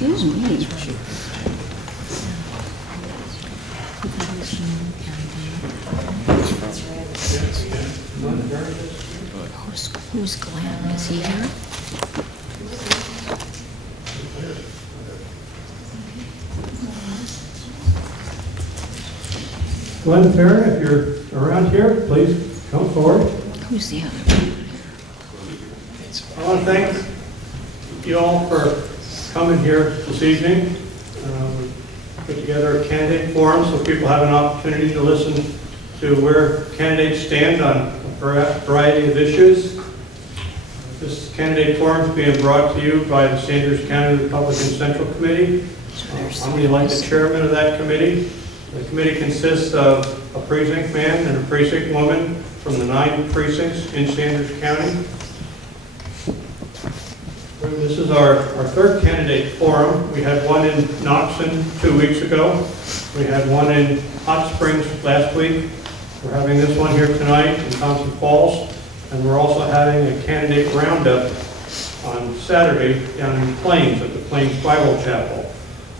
Excuse me. Who's Glenn? Is he here? Glenn Kerr, if you're around here, please come forward. Who's the other? I want to thank you all for coming here this evening. We put together a candidate forum so people have an opportunity to listen to where candidates stand on a variety of issues. This candidate forum is being brought to you by the Sanders County Republican Central Committee. I'm the elected chairman of that committee. The committee consists of a precinct man and a precinct woman from the 9 precincts in Sanders County. This is our third candidate forum. We had one in Knoxon 2 weeks ago. We had one in Hot Springs last week. We're having this one here tonight in Thompson Falls. And we're also having a candidate roundup on Saturday down in Plains at the Plains Bible Chapel.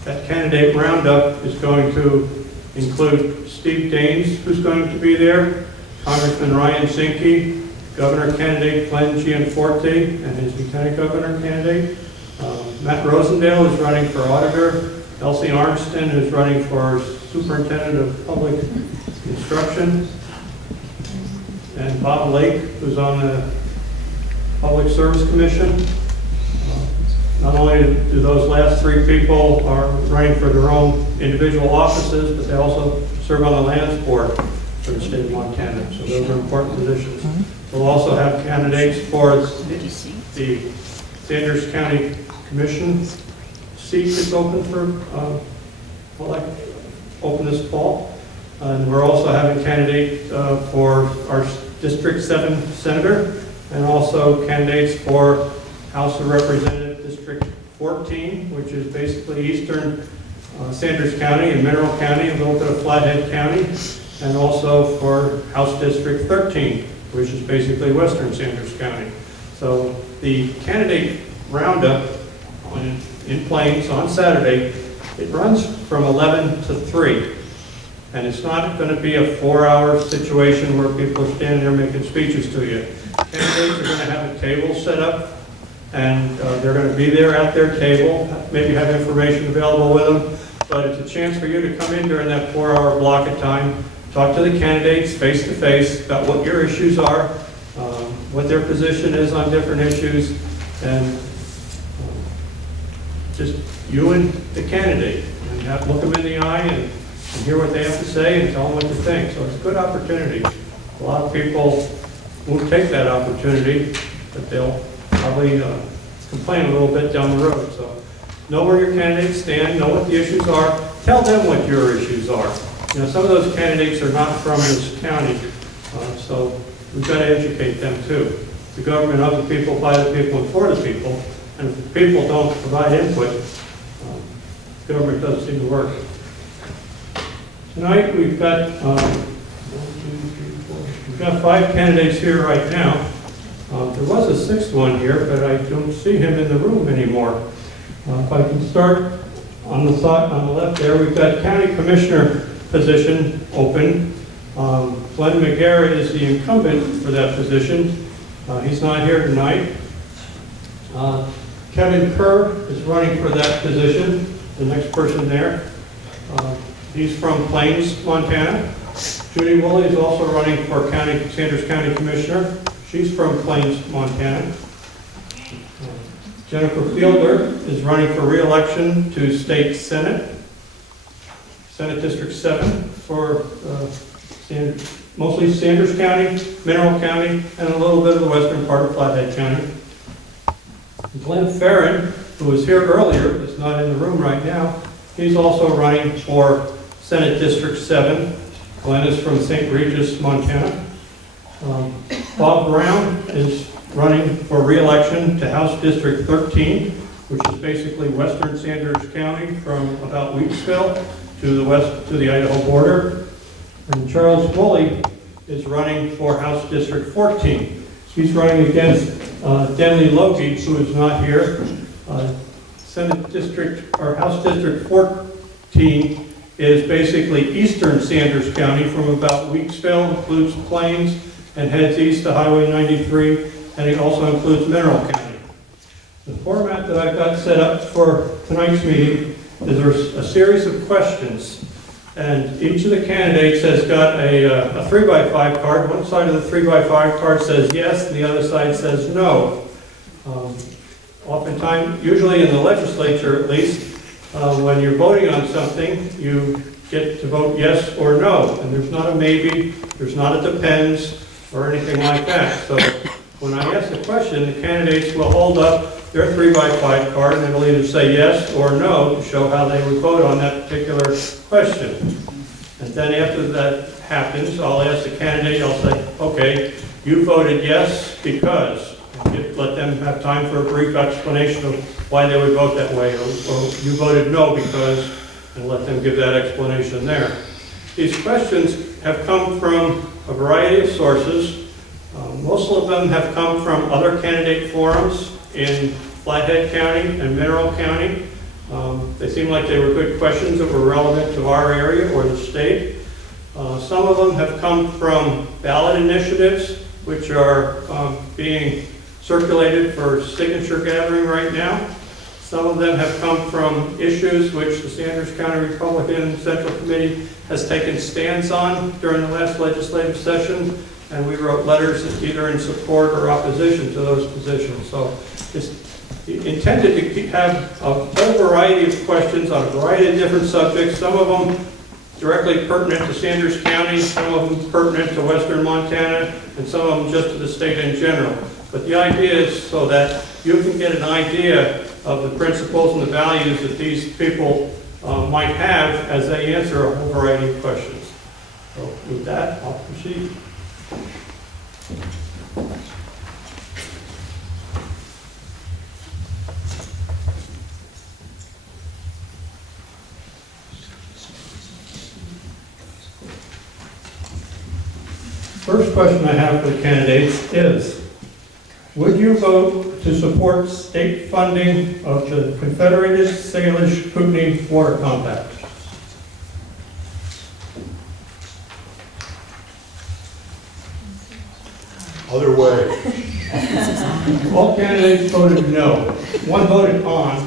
That candidate roundup is going to include Steve Daines, who's going to be there, Congressman Ryan Zinke, Governor candidate Glenn Gianforte, and his Lieutenant Governor candidate. Matt Rosendale is running for auditor. Elsie Armston is running for Superintendent of Public Instruction. And Bob Lake, who's on the Public Service Commission. Not only do those last 3 people are running for their own individual offices, but they also serve on the Lands Board for the state of Montana. So those are important positions. We'll also have candidates for the Sanders County Commission seat that's open for open this fall. And we're also having candidate for our District 7 Senator, and also candidates for House of Representatives District 14, which is basically eastern Sanders County and Mineral County, a little bit of Flathead County, and also for House District 13, which is basically western Sanders County. So the candidate roundup in Plains on Saturday, it runs from 11 to 3. And it's not going to be a 4-hour situation where people are standing there making speeches to you. Candidates are going to have a table set up, and they're going to be there at their table, maybe have information available with them, but it's a chance for you to come in during that 4-hour block of time, talk to the candidates face to face about what your issues are, what their position is on different issues, and just you and the candidate, and look them in the eye and hear what they have to say and tell them what to think. So it's a good opportunity. A lot of people won't take that opportunity, but they'll probably complain a little bit down the road. So know where your candidates stand, know what the issues are, tell them what your issues are. You know, some of those candidates are not from this county, so we've got to educate them too. The government of the people, by the people, and for the people. And if the people don't provide input, government doesn't seem to work. Tonight we've got 5 candidates here right now. There was a 6th one here, but I don't see him in the room anymore. If I can start on the side, on the left there, we've got County Commissioner position open. Glenn McGarrett is the incumbent for that position. He's not here tonight. Kevin Kerr is running for that position, the next person there. He's from Plains, Montana. Judy Woolley is also running for Sanders County Commissioner. She's from Plains, Montana. Jennifer Fielder is running for re-election to State Senate District 7 for mostly Sanders County, Mineral County, and a little bit of the western part of Flathead County. Glenn Farron, who was here earlier, is not in the room right now. He's also running for Senate District 7. Glenn is from St. Regis, Montana. Bob Brown is running for re-election to House District 13, which is basically western Sanders County from about Wheatsville to the west, to the Idaho border. And Charles Woolley is running for House District 14. He's running against Denley Loki, who is not here. Senate District, or House District 14 is basically eastern Sanders County from about Weeksville, includes Plains, and heads east to Highway 93, and it also includes Mineral County. The format that I've got set up for tonight's meeting is there's a series of questions, and each of the candidates has got a 3x5 card. One side of the 3x5 card says yes, and the other side says no. Oftentimes, usually in the legislature at least, when you're voting on something, you get to vote yes or no, and there's not a maybe, there's not a depends, or anything like that. So when I ask the question, the candidates will hold up their 3x5 card, and it'll either say yes or no to show how they would vote on that particular question. And then after that happens, I'll ask the candidate, I'll say, okay, you voted yes because, and let them have time for a brief explanation of why they would vote that way, or you voted no because, and let them give that explanation there. These questions have come from a variety of sources. Most of them have come from other candidate forums in Flathead County and Mineral County. They seem like they were good questions that were relevant to our area or the state. Some of them have come from ballot initiatives, which are being circulated for signature gathering right now. Some of them have come from issues which the Sanders County Republican Central Committee has taken stands on during the last legislative session, and we wrote letters either in support or opposition to those positions. So it's intended to have a whole variety of questions on a variety of different subjects, some of them directly pertinent to Sanders County, some of them pertinent to Western Montana, and some of them just to the state in general. But the idea is so that you can get an idea of the principles and the values that these people might have as they answer a whole variety of questions. So with that, I'll proceed. First question I have for the candidates is, would you vote to support state funding of the Confederated Salish Kootenai Water Compact? Other way. All candidates voted no. One voted on.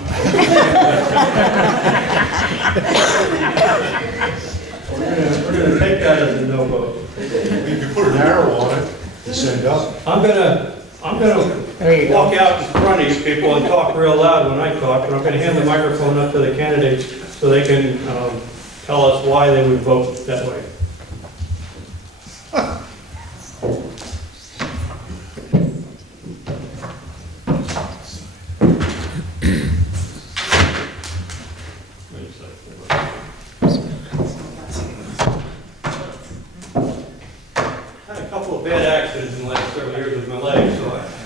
We're going to take that as a no vote. You could put an arrow on it and send up. I'm gonna walk out in front of these people and talk real loud when I talk, and I'm gonna hand the microphone up to the candidates so they can tell us why they would vote that way.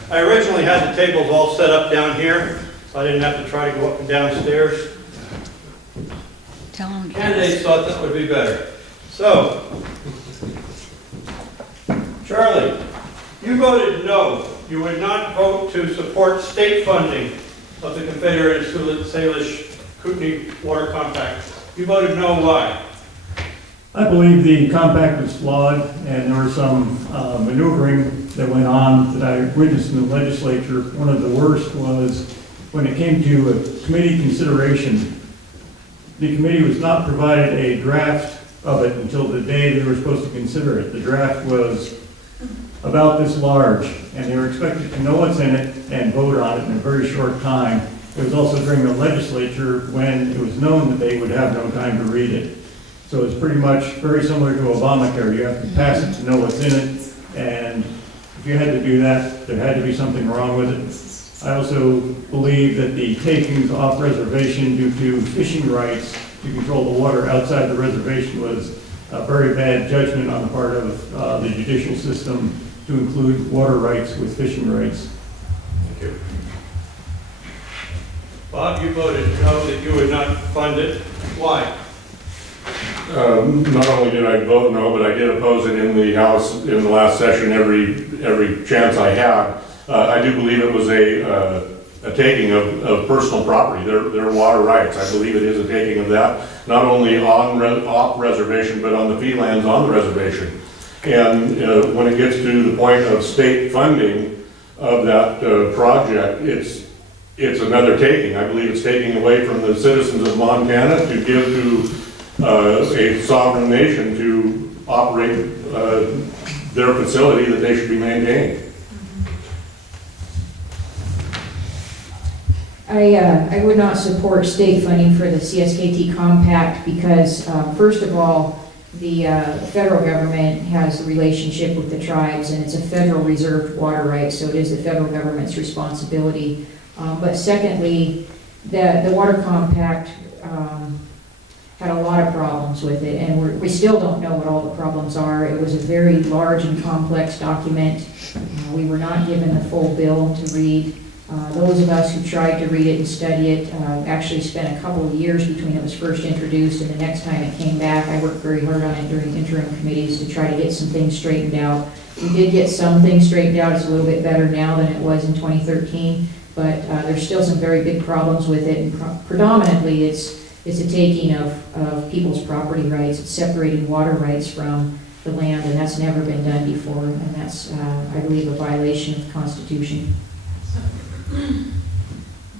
I originally had the tables all set up down here, so I didn't have to try to go up and downstairs. Tell them. Candidates thought that would be better. So, Charlie, you voted no. You would not vote to support state funding of the Confederated Salish Kootenai Water Compact. You voted no. Why? I believe the compact was flawed, and there was some maneuvering that went on that I witnessed in the legislature. One of the worst was when it came to a committee consideration. The committee was not provided a draft of it until the day they were supposed to consider it. The draft was about this large, and they were expected to know what's in it and vote on it in a very short time. It was also during the legislature when it was known that they would have no time to read it. So it's pretty much very similar to Obamacare. You have to pass it to know what's in it, and if you had to do that, there had to be something wrong with it. I also believe that the takings off reservation due to fishing rights to control the water outside the reservation was a very bad judgment on the part of the judicial system to include water rights with fishing rights. Thank you. Bob, you voted no, that you would not fund it. Why? Not only did I vote no, but I did oppose it in the House in the last session every chance I had. I do believe it was a a taking of personal property, their water rights. I believe it is a taking of that, not only off reservation, but on the fee lands on the reservation. And when it gets to the point of state funding of that project, it's another taking. I believe it's taking away from the citizens of Montana to give to a sovereign nation to operate their facility that they should be maintaining. I would not support state funding for the CSKT compact because, first of all, the federal government has a relationship with the tribes, and it's a federal reserved water right, so it is the federal government's responsibility. But secondly, the water compact had a lot of problems with it, and we still don't know what all the problems are. It was a very large and complex document. We were not given the full bill to read. Those of us who tried to read it and study it actually spent a couple of years between it was first introduced and the next time it came back. I worked very hard on it during interim committees to try to get some things straightened out. We did get some things straightened out. It's a little bit better now than it was in 2013, but there's still some very big problems with it, and predominantly it's a taking of people's property rights. It's separating water rights from the land, and that's never been done before, and that's, I believe, a violation of the Constitution.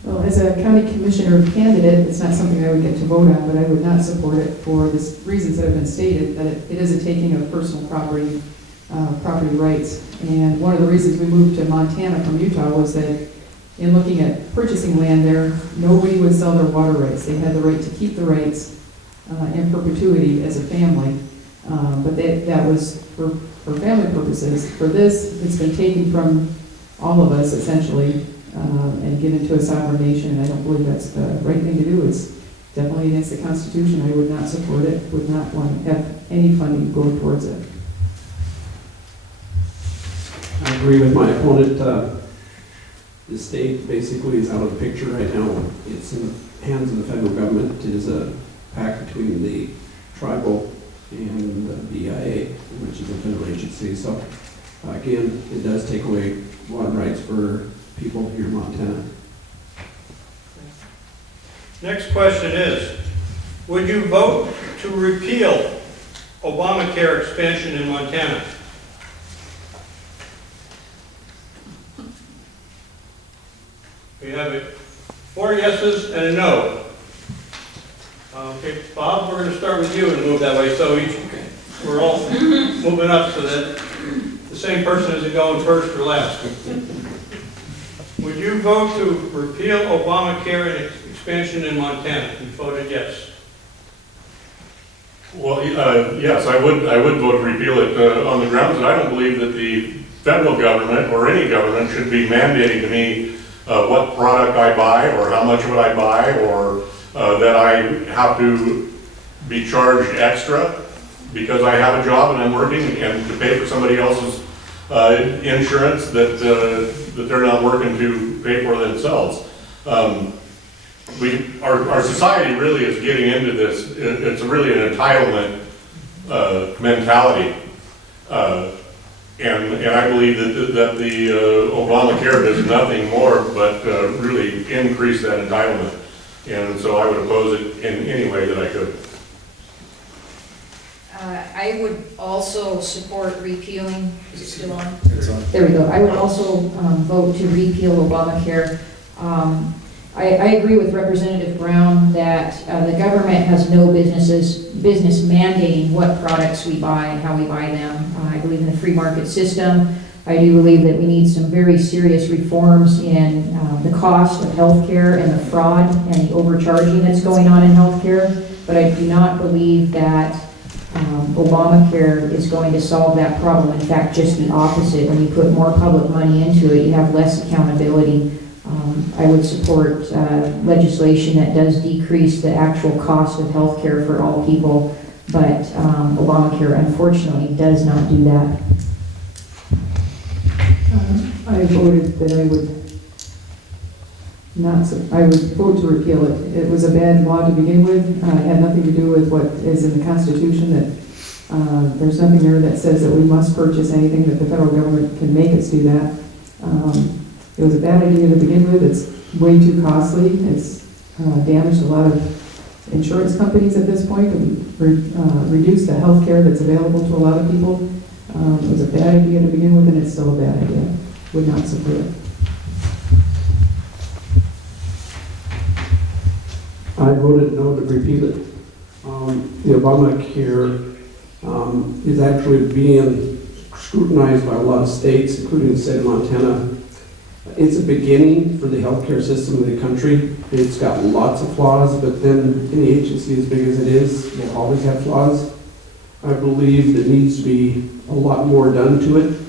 Well, as a county commissioner candidate, it's not something I would get to vote on, but I would not support it for the reasons that have been stated, that it is a taking of personal property rights. And one of the reasons we moved to Montana from Utah was that in looking at purchasing land there, nobody would sell their water rights. They had the right to keep the rights in perpetuity as a family, but that was for family purposes. For this, it's been taken from all of us, essentially, and given to a sovereign nation, and I don't believe that's the right thing to do. It's definitely against the Constitution. I would not support it, would not want to have any funding go towards it. I agree with my opponent. The state basically is out of the picture right now. It's in the hands of the federal government. It is a pact between the tribal and the BIA, which is a federal agency. So again, it does take away water rights for people here in Montana. Next question is, would you vote to repeal Obamacare expansion in Montana? We have it 4 yeses and a no. Okay, Bob, we're going to start with you and move that way, so we're all moving up so that the same person isn't going first or last. Would you vote to repeal Obamacare and expansion in Montana? You voted yes. Well, yes, I would vote to repeal it on the grounds that I don't believe that the federal government or any government should be mandating to me what product I buy or how much of it I buy, or that I have to be charged extra because I have a job and I'm working, and to pay for somebody else's insurance that they're not working to pay for themselves. Our society really is getting into this. It's really an entitlement mentality. And I believe that the Obamacare does nothing more but really increase that entitlement. And so I would oppose it in any way that I could. I would also support repealing, is it still on? It's on. There we go. I would also vote to repeal Obamacare. I agree with Representative Brown that the government has no business mandating what products we buy and how we buy them. I believe in the free market system. I do believe that we need some very serious reforms in the cost of healthcare and the fraud and the overcharging that's going on in healthcare. But I do not believe that Obamacare is going to solve that problem. In fact, just the opposite. When you put more public money into it, you have less accountability. I would support legislation that does decrease the actual cost of health care for all people, but Obamacare unfortunately does not do that. I voted that I would vote to repeal it. It was a bad law to begin with. It had nothing to do with what is in the Constitution, that there's nothing there that says that we must purchase anything, that the federal government can make us do that. It was a bad idea to begin with. It's way too costly. It's damaged a lot of insurance companies at this point and reduced the health care that's available to a lot of people. It was a bad idea to begin with, and it's still a bad idea. Would not support it. I voted no to repeal it. The Obamacare is actually being scrutinized by a lot of states, including the state of Montana. It's a beginning for the healthcare system of the country. It's got lots of flaws, but then any agency as big as it is will always have flaws. I believe there needs to be a lot more done to it.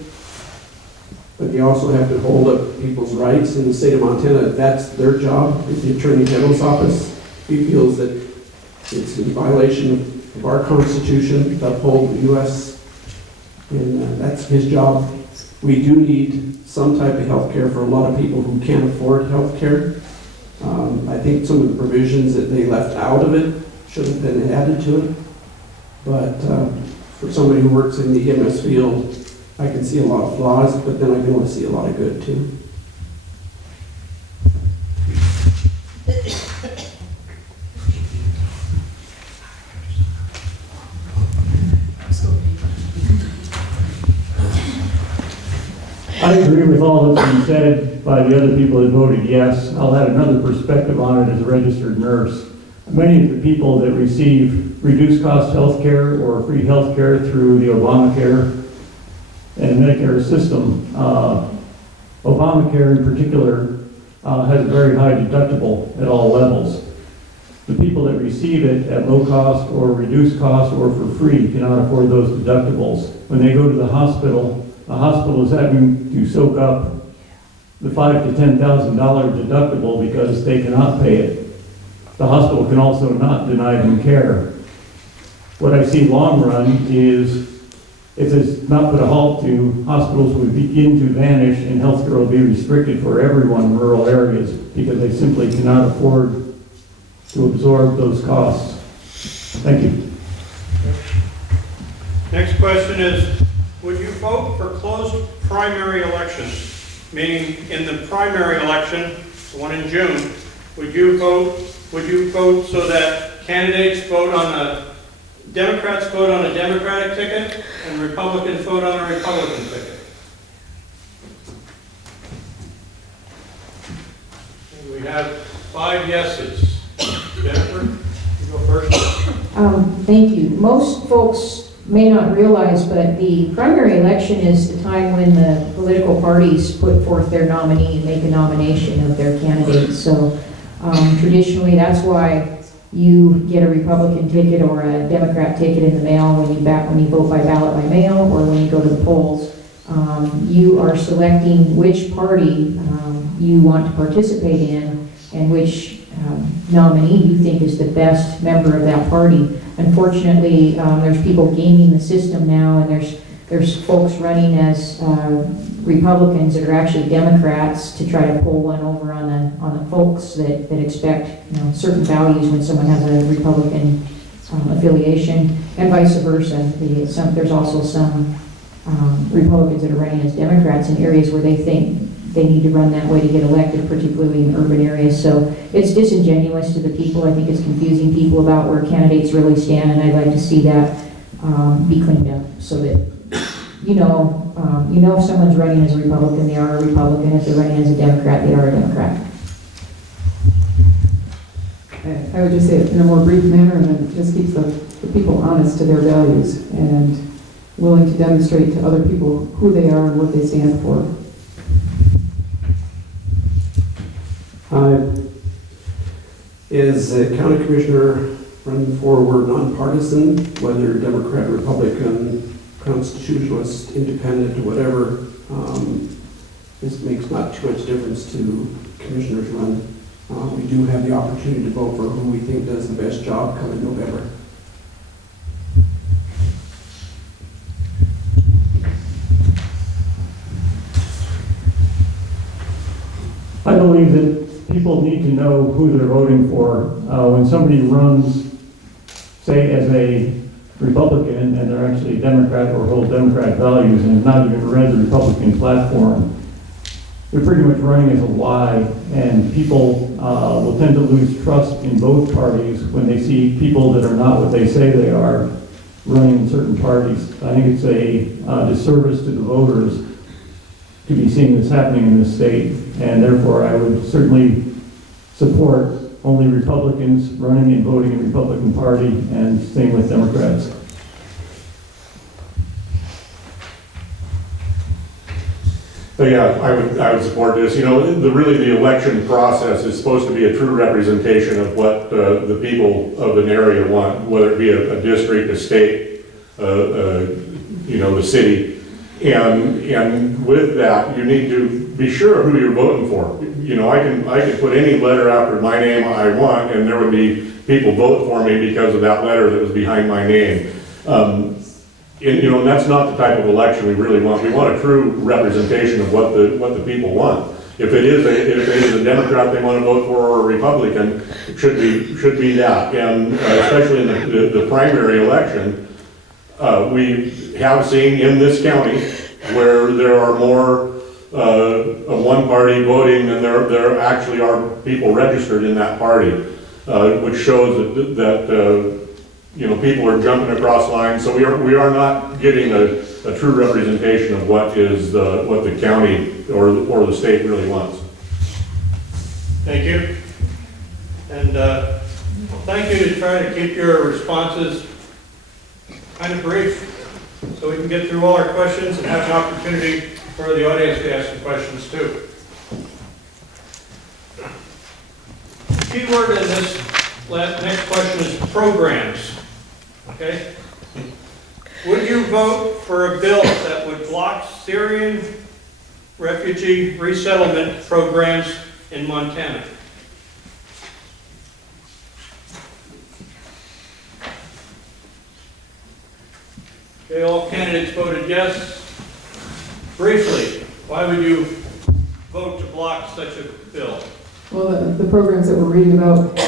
But you also have to hold up people's rights. In the state of Montana, that's their job, is the Attorney General's office. He feels that it's in violation of our Constitution to uphold the U.S., and that's his job. We do need some type of health care for a lot of people who can't afford health care. I think some of the provisions that they left out of it should have been added to it. But for somebody who works in the EMS field, I can see a lot of flaws, but then I can also see a lot of good too. I agree with all that's been said by the other people that voted yes. I'll add another perspective on it as a registered nurse. Many of the people that receive reduced cost health care or free health care through the Obamacare and Medicare system, Obamacare in particular has a very high deductible at all levels. The people that receive it at low cost or reduced cost or for free cannot afford those deductibles. When they go to the hospital is having to soak up the $5,000 to $10,000 deductible because they cannot pay it. The hospital can also not deny them care. What I see long run is if it's not put a halt to, hospitals will begin to vanish and healthcare will be restricted for everyone in rural areas because they simply cannot afford to absorb those costs. Thank you. Next question is, would you vote for closed primary elections? Meaning in the primary election, the one in June, would you vote so that candidates vote on Democrats vote on a Democratic ticket and Republicans vote on a Republican ticket? And we have 5 yeses. Jennifer, you go first. Thank you. Most folks may not realize, but the primary election is the time when the political parties put forth their nominee and make a nomination of their candidate. So traditionally, that's why you get a Republican ticket or a Democrat ticket in the mail when you vote by ballot by mail or when you go to the polls. You are selecting which party you want to participate in and which nominee you think is the best member of that party. Unfortunately, there's people gaming the system now, and there's folks running as Republicans that are actually Democrats to try to pull one over on the folks that expect certain values when someone has a Republican affiliation, and vice versa. There's also some Republicans that are running as Democrats in areas where they think they need to run that way to get elected, particularly in urban areas. So it's disingenuous to the people. I think it's confusing people about where candidates really stand, and I'd like to see that be cleaned up so that if someone's running as a Republican, they are a Republican. If they're running as a Democrat, they are a Democrat. I would just say it in a more brief manner, and then it just keeps the people honest to their values and willing to demonstrate to other people who they are and what they stand for. Is a county commissioner running forward nonpartisan, whether Democrat, Republican, constitutionalist, independent, or whatever? This makes not too much difference to commissioners run. We do have the opportunity to vote for who we think does the best job come in November. I believe that people need to know who they're voting for. When somebody runs, say, as a Republican, and they're actually a Democrat or hold Democrat values and have not even read the Republican platform, they're pretty much running as a lie, and people will tend to lose trust in both parties when they see people that are not what they say they are running in certain parties. I think it's a disservice to the voters to be seeing this happening in this state, and therefore I would certainly support only Republicans running and voting in the Republican Party and staying with Democrats. But yeah, I would support this. You know, really the election process is supposed to be a true representation of what the people of an area want, whether it be a district, a state, you know, the city. And with that, you need to be sure who you're voting for. You know, I can put any letter after my name I want, and there would be people vote for me because of that letter that was behind my name. You know, and that's not the type of election we really want. We want a true representation of what the people want. If it is a Democrat they want to vote for, or a Republican, it should be that. And especially in the primary election, we have seen in this county where there are more of one party voting than there actually are people registered in that party, which shows that you know, people are jumping across lines. So we are not getting a true representation of what the county or the state really wants. Thank you. And thank you to try to keep your responses kind of brief so we can get through all our questions and have an opportunity for the audience to ask some questions too. The key word in this next question is programs. Okay? Would you vote for a bill that would block Syrian refugee resettlement programs in Montana? Okay, all candidates voted yes. Briefly, why would you vote to block such a bill? Well, the programs that we're reading about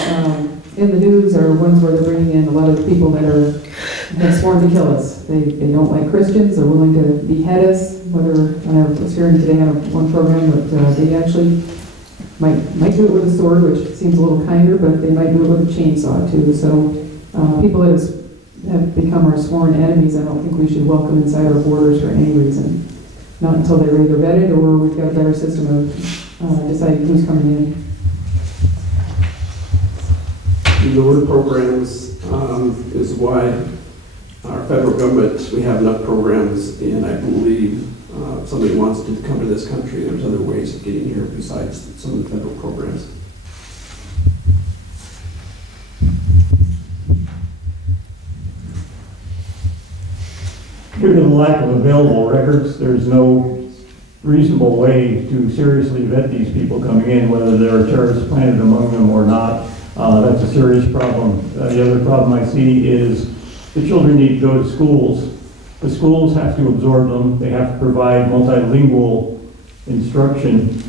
in the news are ones where they're bringing in a lot of people that have sworn to kill us. They don't like Christians, they're willing to behead us. I was hearing today on one program that they actually might do it with a sword, which seems a little kinder, but they might do it with a chainsaw too. So people that have become our sworn enemies, I don't think we should welcome inside our borders for any reason. Not until they're either vetted or we've got a better system of deciding who's coming in. The word programs is why our federal government, we have enough programs, and I believe if somebody wants to come to this country, there's other ways of getting here besides some of the federal programs. Due to the lack of available records, there's no reasonable way to seriously vet these people coming in, whether there are terrorists planted among them or not. That's a serious problem. The other problem I see is the children need to go to schools. The schools have to absorb them. They have to provide multilingual instruction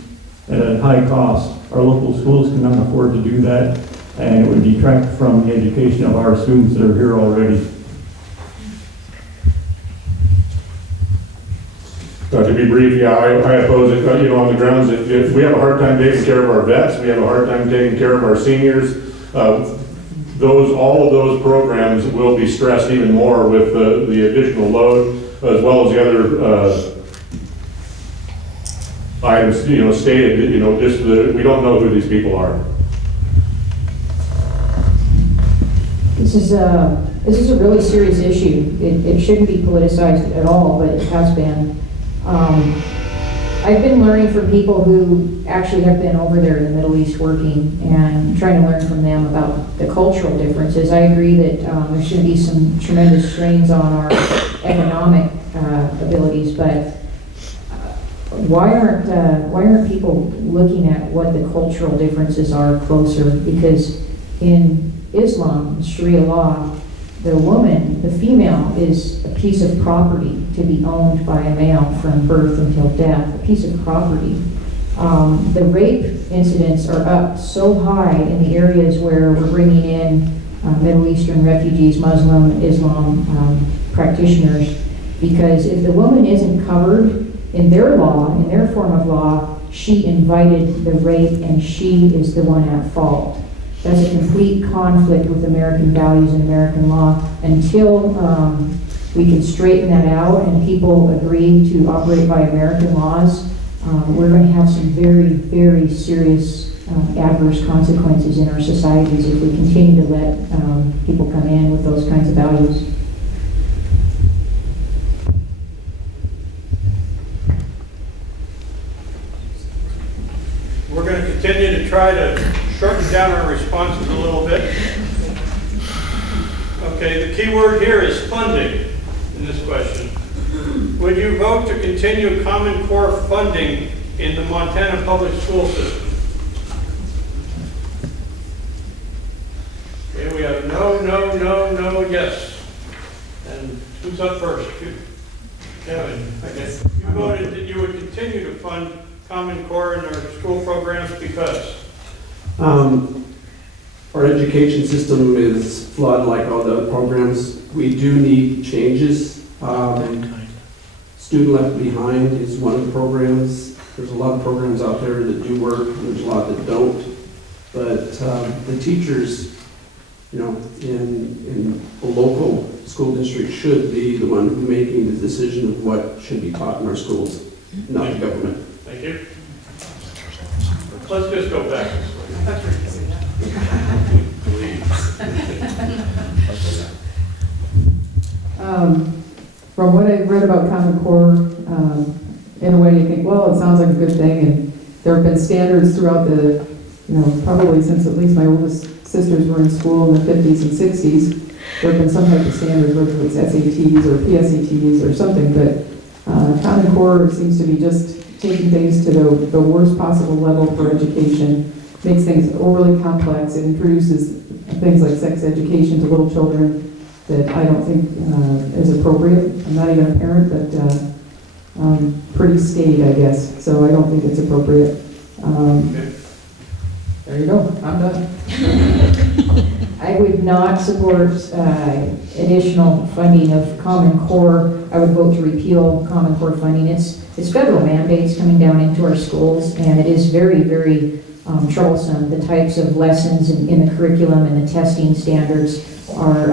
at a high cost. Our local schools cannot afford to do that, and it would detract from the education of our students that are here already. To be brief, yeah, I oppose it, you know, on the grounds that if we have a hard time taking care of our vets, we have a hard time taking care of our seniors, all of those programs will be stressed even more with the additional load, as well as the other items, you know, stated, you know, we don't know who these people are. This is a really serious issue. It shouldn't be politicized at all, but it has been. I've been learning from people who actually have been over there in the Middle East working and trying to learn from them about the cultural differences. I agree that there should be some tremendous strains on our economic abilities, but why aren't people looking at what the cultural differences are closer? Because in Islam, Sharia law, the woman, the female, is a piece of property to be owned by a male from birth until death, a piece of property. The rape incidents are up so high in the areas where we're bringing in Middle Eastern refugees, Muslim, Islam practitioners, because if the woman isn't covered in their law, in their form of law, she invited the rape and she is the one at fault. That's a complete conflict with American values and American law. Until we can straighten that out and people agree to operate by American laws, we're going to have some very, very serious adverse consequences in our societies if we continue to let people come in with those kinds of values. We're going to continue to try to shorten down our responses a little bit. Okay, the key word here is funding in this question. Would you vote to continue Common Core funding in the Montana public school system? Okay, we have no, no, no, no, yes. And who's up first? Kevin. Okay. You voted that you would continue to fund Common Core in our school programs because? Our education system is flawed like all the other programs. We do need changes. Student Left Behind is one of the programs. There's a lot of programs out there that do work, and there's a lot that don't. But the teachers, you know, in a local school district should be the one making the decision of what should be taught in our schools, not the government. Thank you. Let's just go back. From what I've read about Common Core, in a way you think, well, it sounds like a good thing, and there have been standards throughout the, probably since at least my oldest sisters were in school in the 50s and 60s. There have been some type of standards, whether it's SATs or PSATs or something, but Common Core seems to be just taking things to the worst possible level for education, makes things overly complex. It introduces things like sex education to little children that I don't think is appropriate. I'm not even a parent, but pretty staid, I guess. So I don't think it's appropriate. There you go. I'm done. I would not support additional funding of Common Core. I would vote to repeal Common Core funding. It's federal mandates coming down into our schools, and it is very, very troublesome. The types of lessons in the curriculum and the testing standards are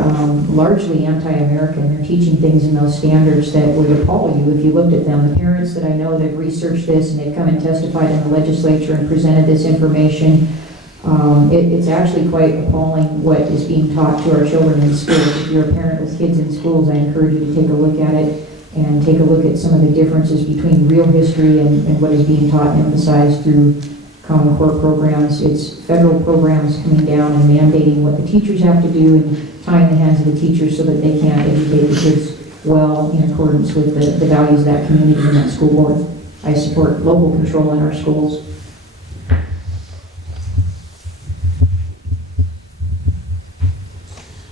largely anti-American. They're teaching things in those standards that would appall you if you looked at them. The parents that I know that have researched this and they've come and testified in the legislature and presented this information, it's actually quite appalling what is being taught to our children in schools. If you're a parent with kids in schools, I encourage you to take a look at it and take a look at some of the differences between real history and what is being taught and emphasized through Common Core programs. It's federal programs coming down and mandating what the teachers have to do and tying the hands of the teachers so that they can't educate the kids well in accordance with the values of that community and that school board. I support local control in our schools.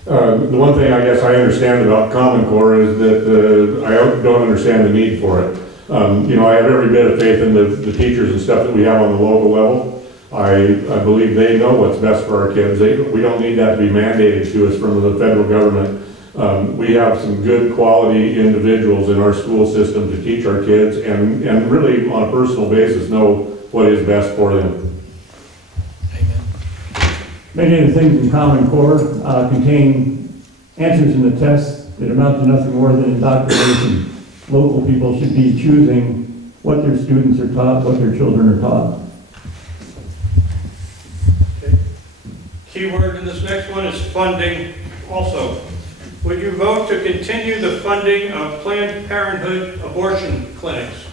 The one thing I guess I understand about Common Core is that I don't understand the need for it. I have every bit of faith in the teachers and stuff that we have on the local level. I believe they know what's best for our kids. We don't need that to be mandated to us from the federal government. We have some good quality individuals in our school system to teach our kids and really on a personal basis know what is best for them. Many of the things in Common Core contain answers in the tests that amount to nothing more than indoctrination. Local people should be choosing what their students are taught, what their children are taught. Okay. Key word in this next one is funding also. Would you vote to continue the funding of Planned Parenthood abortion clinics?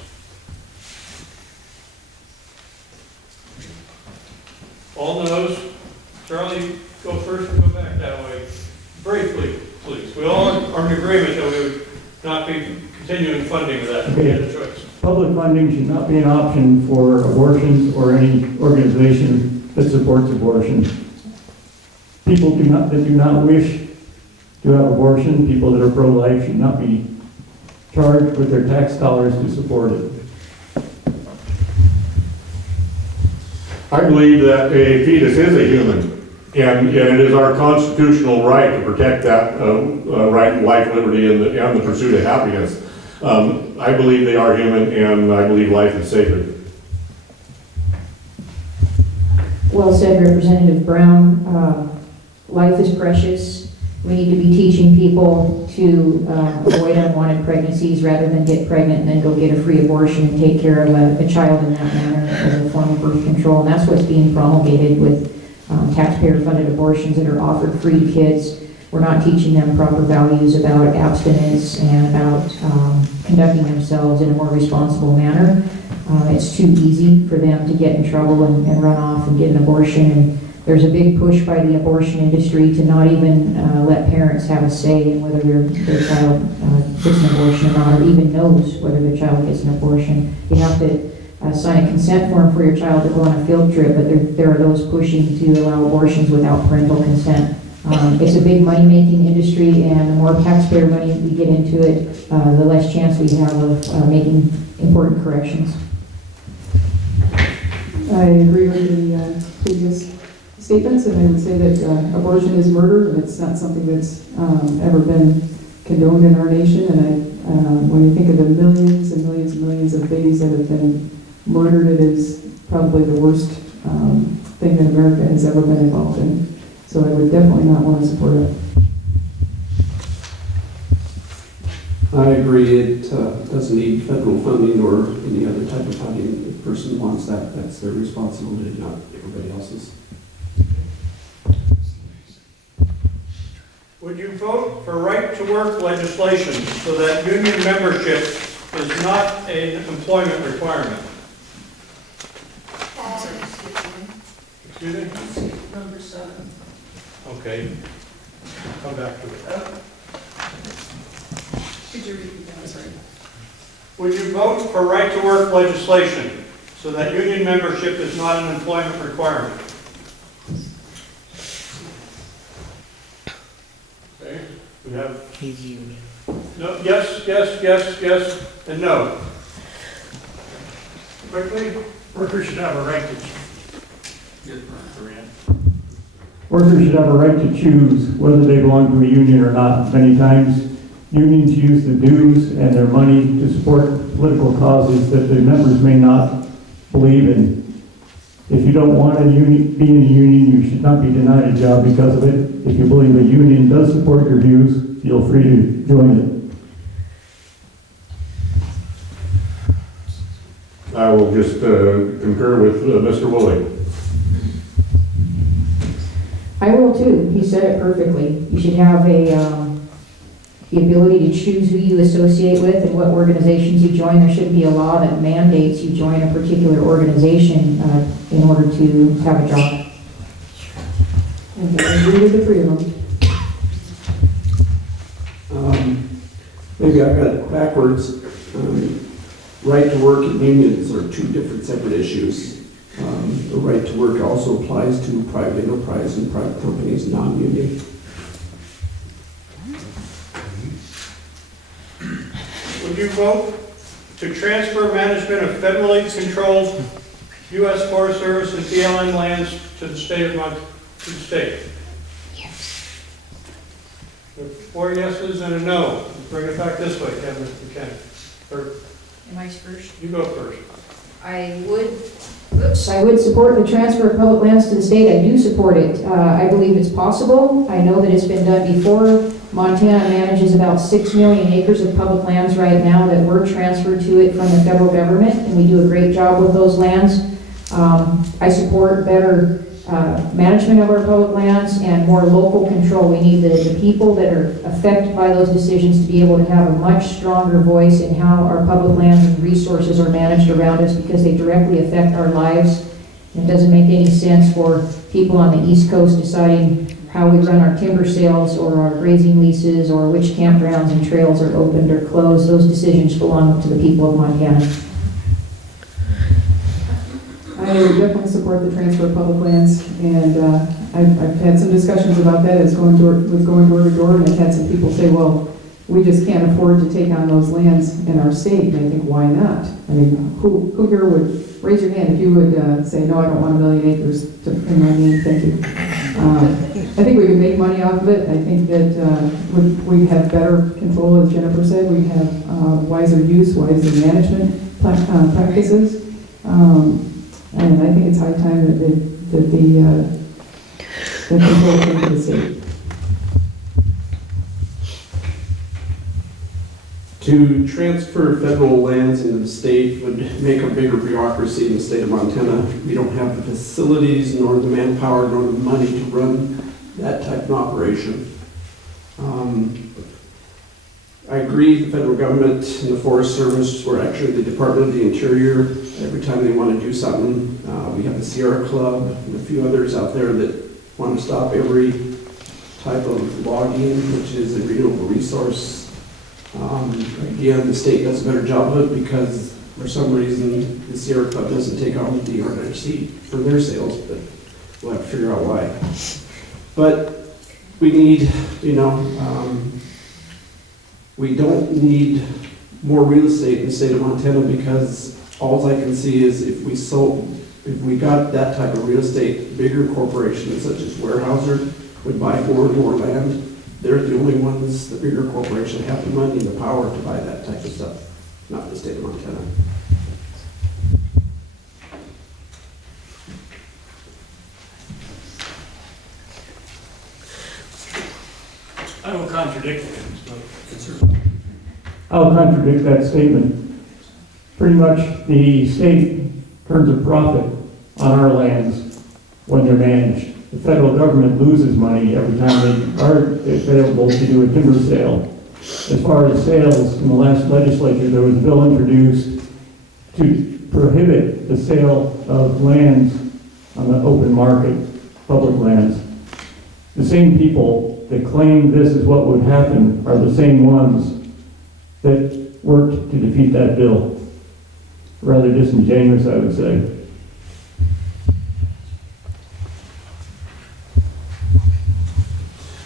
All no's. Charlie, go first and go back that way. Briefly, please. We all are in agreement that we would not be continuing funding of that. We had a choice. Public funding should not be an option for abortions or any organization that supports abortion. People that do not wish to have abortion, people that are pro-life, should not be charged with their tax dollars to support it. I believe that a fetus is a human. And it is our constitutional right to protect that right to life, liberty, and the pursuit of happiness. I believe they are human, and I believe life is sacred. Well said, Representative Brown. Life is precious. We need to be teaching people to avoid unwanted pregnancies rather than get pregnant and then go get a free abortion and take care of a child in that manner as a form of birth control. And that's what's being promulgated with taxpayer-funded abortions that are offered free to kids. We're not teaching them proper values about abstinence and about conducting themselves in a more responsible manner. It's too easy for them to get in trouble and run off and get an abortion. And there's a big push by the abortion industry to not even let parents have a say in whether their child gets an abortion or not, or even knows whether their child gets an abortion. You have to sign a consent form for your child to go on a field trip, but there are those pushing to allow abortions without parental consent. It's a big money-making industry, and the more taxpayer money we get into it, the less chance we have of making important corrections. I agree with the previous statements, and I would say that abortion is murder, and it's not something that's ever been condoned in our nation. And when you think of the millions and millions and millions of babies that have been murdered, it is probably the worst thing that America has ever been involved in. So I would definitely not want to support it. I agree, it doesn't need federal funding or any other type of funding. If a person wants that, that's their responsibility, not everybody else's. Would you vote for right-to-work legislation so that union membership is not an employment requirement? Excuse me? Number 7. Okay. Come back to it. Could you repeat that? Sorry. Would you vote for right-to-work legislation so that union membership is not an employment requirement? Okay. We have no, yes, yes, yes, yes, and no. Quickly. Workers should have a right Workers should have a right to choose whether they belong to a union or not. Many times, unions use the dues and their money to support political causes that the members may not believe in. If you don't want to be in a union, you should not be denied a job because of it. If you believe a union does support your views, feel free to join it. I will just concur with Mr. Woolley. I will too. He said it perfectly. You should have the ability to choose who you associate with and what organizations you join. There shouldn't be a law that mandates you join a particular organization in order to have a job. And I agree with the three of them. Maybe I got it backwards. Right to work and unions are two different separate issues. The right to work also applies to private enterprise and private companies, non-union. Would you vote to transfer management of federally controlled U.S. Forest Service and BLM lands to the state of to the state? Yes. There are 4 yeses and a no. Bring it back this way, Kevin, if you can. Or Am I first? you go first. I would support the transfer of public lands to the state. I do support it. I believe it's possible. I know that it's been done before. Montana manages about 6 million acres of public lands right now that were transferred to it from the federal government, and we do a great job with those lands. I support better management of our public lands and more local control. We need the people that are affected by those decisions to be able to have a much stronger voice in how our public lands and resources are managed around us, because they directly affect our lives. It doesn't make any sense for people on the East Coast deciding how we run our timber sales or our grazing leases or which campgrounds and trails are opened or closed. Those decisions belong to the people of Montana. I would definitely support the transfer of public lands, and I've had some discussions about that. It's going door to door, and I've had some people say, well, we just can't afford to take on those lands in our state. And I think, why not? I mean, who here would raise your hand if you would say, no, I don't want 1 million acres in my name, thank you. I think we can make money off of it. I think that we have better control, as Jennifer said. We have wiser use, wiser management practices. And I think it's high time that the control came to the state. To transfer federal lands into the state would make a bigger bureaucracy in the state of Montana. We don't have the facilities, nor the manpower, nor the money to run that type of operation. I agree, the federal government and the Forest Service, or actually the Department of the Interior, every time they want to do something, we have the Sierra Club and a few others out there that want to stop every type of logging, which is a renewable resource. Again, the state does a better job of it because for some reason the Sierra Club doesn't take on the RNC for their sales, but we'll have to figure out why. But we need, we don't need more real estate in the state of Montana because all I can see is if we got that type of real estate, bigger corporations such as Weyerhaeuser would buy more and more land. They're the only ones, the bigger corporations, have the money and the power to buy that type of stuff, not the state of Montana. I will contradict you. I'll contradict that statement. Pretty much the state turns a profit on our lands when they're managed. The federal government loses money every time they are available to do a timber sale. As far as sales, in the last legislature, there was a bill introduced to prohibit the sale of lands on the open market, public lands. The same people that claim this is what would happen are the same ones that worked to defeat that bill. Rather disingenuous, I would say.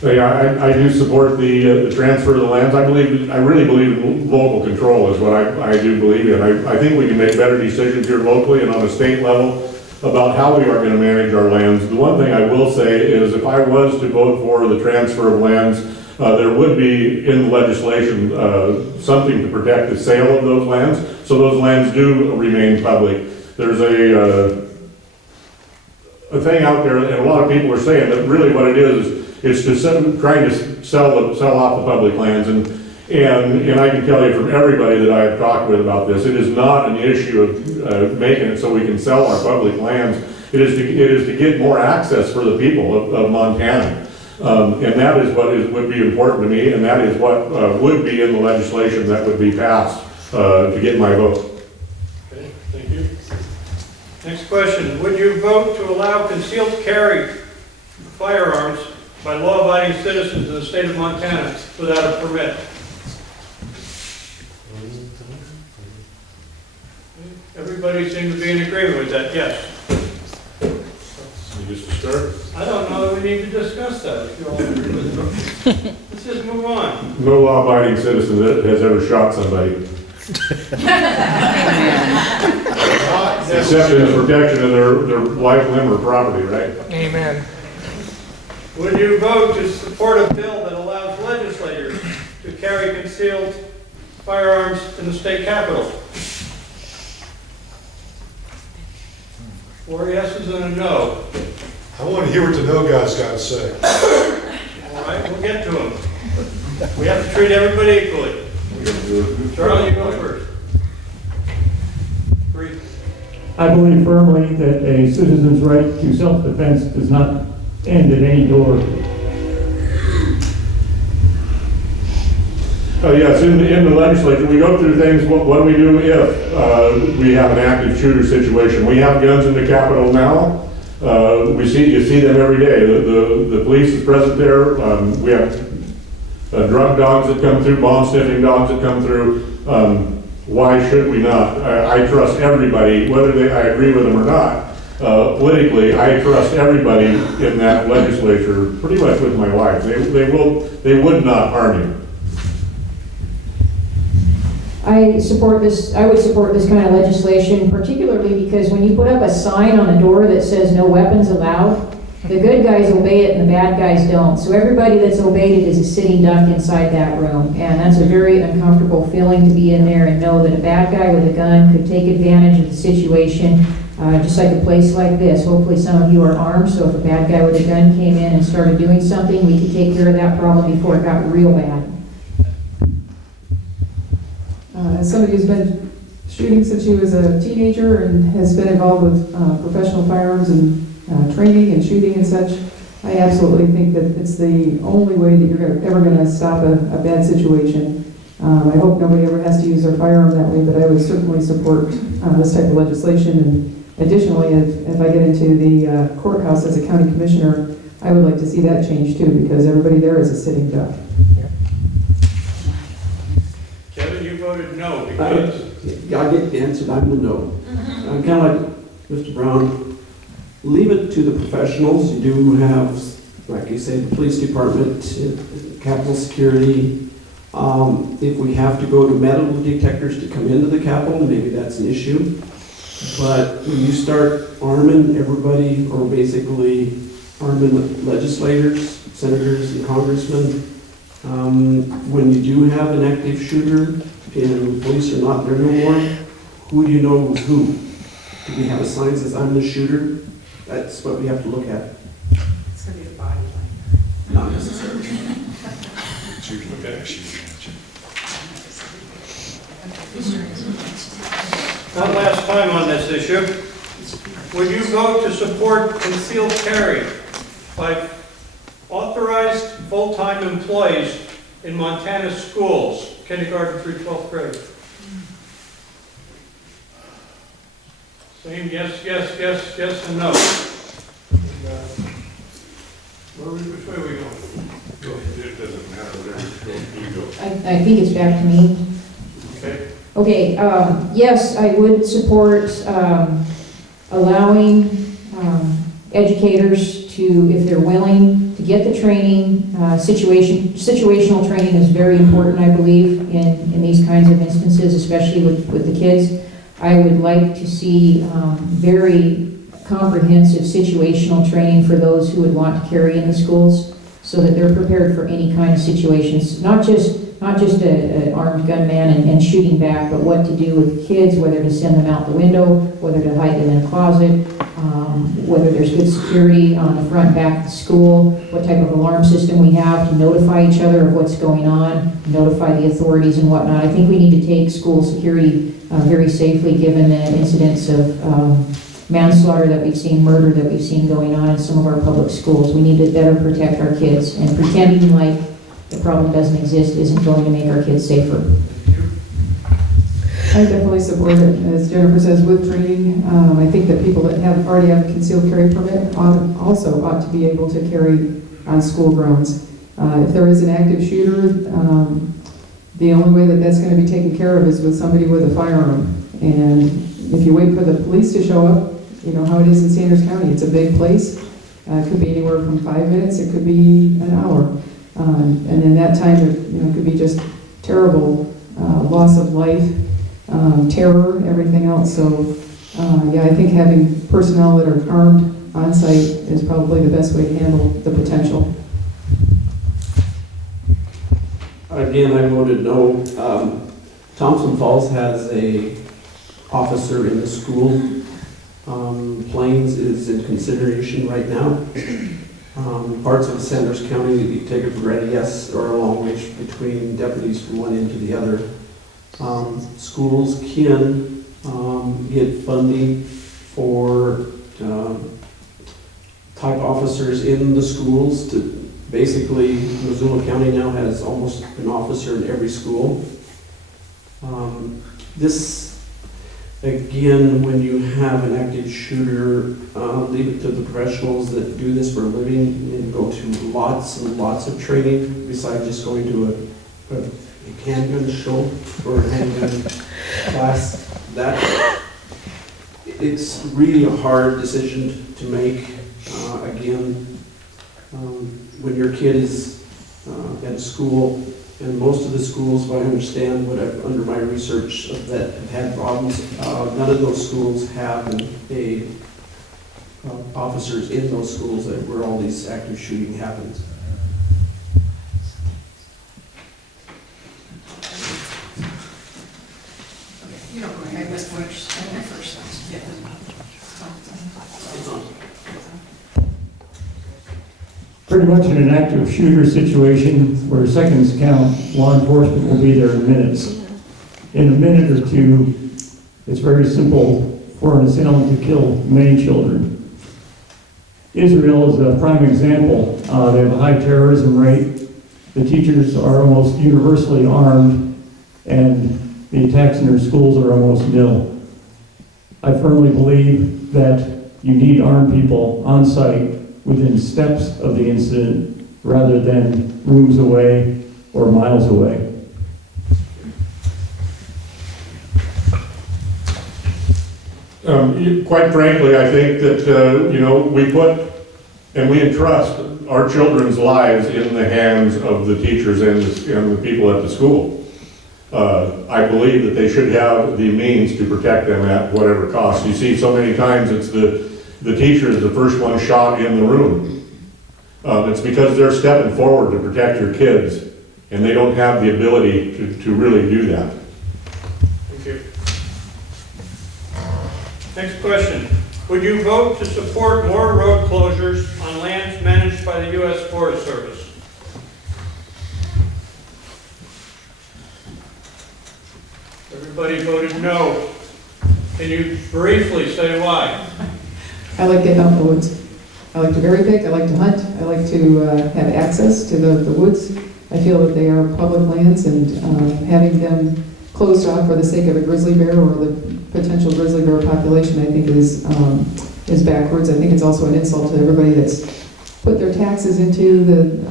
Yeah, I do support the transfer of the lands. I really believe in local control is what I do believe in. I think we can make better decisions here locally and on a state level about how we are going to manage our lands. The one thing I will say is if I was to vote for the transfer of lands, there would be in the legislation something to protect the sale of those lands, so those lands do remain public. There's a thing out there, and a lot of people are saying that really what it is trying to sell off the public lands, and I can tell you from everybody that I have talked with about this, it is not an issue of making it so we can sell our public lands. It is to get more access for the people of Montana, and that is what would be important to me, and that is what would be in the legislation that would be passed to get my vote. Okay, thank you. Next question. Would you vote to allow concealed carry firearms by law-abiding citizens in the state of Montana without a permit? Everybody seems to be in agreement with that, yes. Just to start? I don't know that we need to discuss that if you all agree with it. Let's just move on. No law-abiding citizen that has ever shot somebody. Except in the protection of their life, limb, or property, right? Amen. Would you vote to support a bill that allows legislators to carry concealed firearms in the state capitol? 4 yeses and a no. I want to hear what the no guy's got to say. All right, we'll get to them. We have to treat everybody equally. Charlie, you go first. Brief. I believe firmly that a citizen's right to self-defense does not end at any door. Yes, in the legislature, we go through things, what do we do if we have an active shooter situation? We have guns in the Capitol now. You see them every day. The police is present there. We have drug dogs that come through, bomb sniffing dogs that come through. Why should we not? I trust everybody, whether I agree with them or not. Politically, I trust everybody in that legislature, pretty much with my wife. They would not harm you. I would support this kind of legislation, particularly because when you put up a sign on a door that says no weapons allowed, the good guys obey it and the bad guys don't. So everybody that's obeyed it is a sitting duck inside that room. And that's a very uncomfortable feeling to be in there and know that a bad guy with a gun could take advantage of the situation, just like a place like this. Hopefully some of you are armed, so if a bad guy with a gun came in and started doing something, we could take care of that problem before it got real bad. As somebody who's been shooting since she was a teenager and has been involved with professional firearms and training and shooting and such, I absolutely think that it's the only way that you're ever going to stop a bad situation. I hope nobody ever has to use their firearm that way, but I would certainly support this type of legislation. And additionally, if I get into the courthouse as a county commissioner, I would like to see that change too, because everybody there is a sitting duck. Kevin, you voted no because... I get answered, I'm the no. I'm kind of like Mr. Brown, leave it to the professionals. You do have, like you say, the police department, Capitol Security. If we have to go to metal detectors to come into the Capitol, maybe that's an issue. But when you start arming everybody, or basically arming legislators, senators, and congressmen, when you do have an active shooter and the police are not there no more, who do you know is who? Do we have a sign that says, I'm the shooter? That's what we have to look at. It's gonna be the body line. Not necessarily. One last time on this issue. Would you vote to support concealed carry by authorized full-time employees in Montana schools, kindergarten through 12th grade? Same yes, yes, yes, yes, and no. Which way are we going? It doesn't matter. You go. I think it's back to me. Okay. Okay, yes, I would support allowing educators to, if they're willing, to get the training. Situational training is very important, I believe, in these kinds of instances, especially with the kids. I would like to see very comprehensive situational training for those who would want to carry in the schools, so that they're prepared for any kind of situations, not just an armed gunman and shooting back, but what to do with kids, whether to send them out the window, whether to hide them in a closet, whether there's good security on the front and back of the school, what type of alarm system we have to notify each other of what's going on, notify the authorities and whatnot. I think we need to take school security very safely, given the incidents of manslaughter that we've seen, murder that we've seen going on in some of our public schools. We need to better protect our kids, and pretending like the problem doesn't exist isn't going to make our kids safer. I definitely support it, as Jennifer says, with training. I think that people that already have a concealed carry permit also ought to be able to carry on school grounds. If there is an active shooter, the only way that that's going to be taken care of is with somebody with a firearm. And if you wait for the police to show up, you know how it is in Sanders County. It's a big place. It could be anywhere from 5 minutes. It could be an hour. And in that time, it could be just terrible loss of life, terror, everything else. So, yeah, I think having personnel that are armed on site is probably the best way to handle the potential. Again, I voted no. Thompson Falls has a officer in the school. Plains is in consideration right now. Parts of Sanders County, you take it for granted, yes, there are a long ways between deputies from one end to the other. Schools can get funding for type officers in the schools. To basically, Missoula County now has almost an officer in every school. This, again, when you have an active shooter, leave it to the professionals that do this for a living and go to lots and lots of training besides just going to a handgun show or a handgun class. That it's really a hard decision to make. Again, when your kid is at school, and most of the schools, if I understand what I've under my research that have had problems, none of those schools have officers in those schools where all these active shooting happens. You don't go ahead, I was first. I went first. Yeah. pretty much in an active shooter situation where seconds count, law enforcement will be there in minutes. In a minute or two, it's very simple for an assailant to kill many children. Israel is a prime example. They have a high terrorism rate. The teachers are almost universally armed, and the attacks in their schools are almost nil. I firmly believe that you need armed people on site within steps of the incident rather than rooms away or miles away. Quite frankly, I think that, we put and we entrust our children's lives in the hands of the teachers and the people at the school. I believe that they should have the means to protect them at whatever cost. You see, so many times it's the teacher is the first one shot in the room. It's because they're stepping forward to protect your kids, and they don't have the ability to really do that. Thank you. Next question. Would you vote to support more road closures on lands managed by the U.S. Forest Service? Everybody voted no. Can you briefly say why? I like getting out in the woods. I like to berry pick, I like to hunt, I like to have access to the woods. I feel that they are public lands, and having them closed off for the sake of a grizzly bear or the potential grizzly bear population, I think is backwards. I think it's also an insult to everybody that's put their taxes into the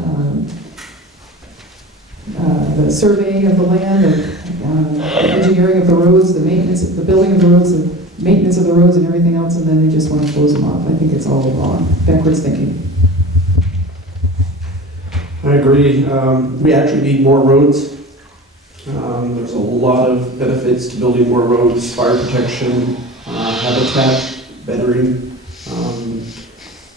surveying of the land, the engineering of the roads, the maintenance, the building of the roads, the maintenance of the roads and everything else, and then they just want to close them off. I think it's all wrong, backwards thinking. I agree. We actually need more roads. There's a lot of benefits to building more roads: fire protection, habitat, bettering.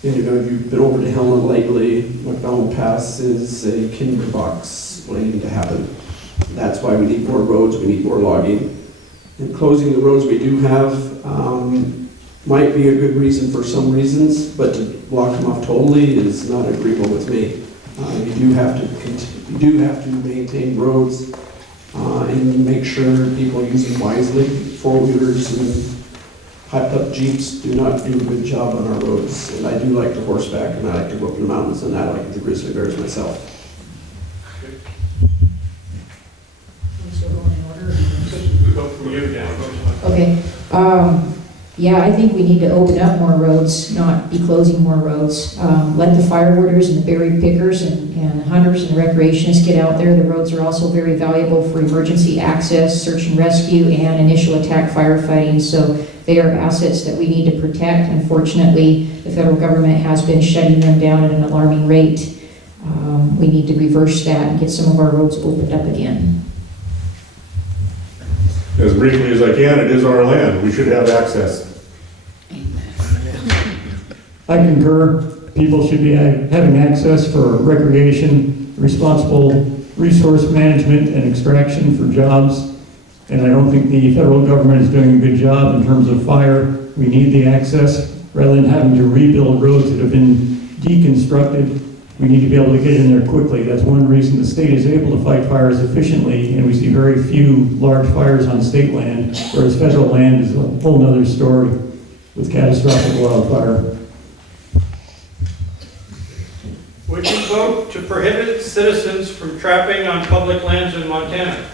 If you've been over to Helena lately, McDonald Pass is a tinderbox waiting to happen. That's why we need more roads, we need more logging. And closing the roads we do have might be a good reason for some reasons, but to block them off totally is not agreeable with me. You do have to maintain roads and make sure people use them wisely. Four-wheelers and hyped-up Jeeps do not do a good job on our roads. And I do like to horseback, and I like to go up in the mountains, and I like the grizzly bears myself. So going in order. Go from you down. Okay. Yeah, I think we need to open up more roads, not be closing more roads. Let the fire warders and the berry pickers and hunters and recreationists get out there. The roads are also very valuable for emergency access, search and rescue, and initial attack firefighting. So they are assets that we need to protect. Unfortunately, the federal government has been shutting them down at an alarming rate. We need to reverse that and get some of our roads opened up again. As briefly as I can, it is our land. We should have access. I concur. People should be having access for recreation, responsible resource management and extraction for jobs. And I don't think the federal government is doing a good job in terms of fire. We need the access. Rather than having to rebuild roads that have been deconstructed, we need to be able to get in there quickly. That's one reason the state is able to fight fires efficiently, and we see very few large fires on state land, whereas federal land is a whole nother story with catastrophic wildfire. Would you vote to prohibit citizens from trapping on public lands in Montana?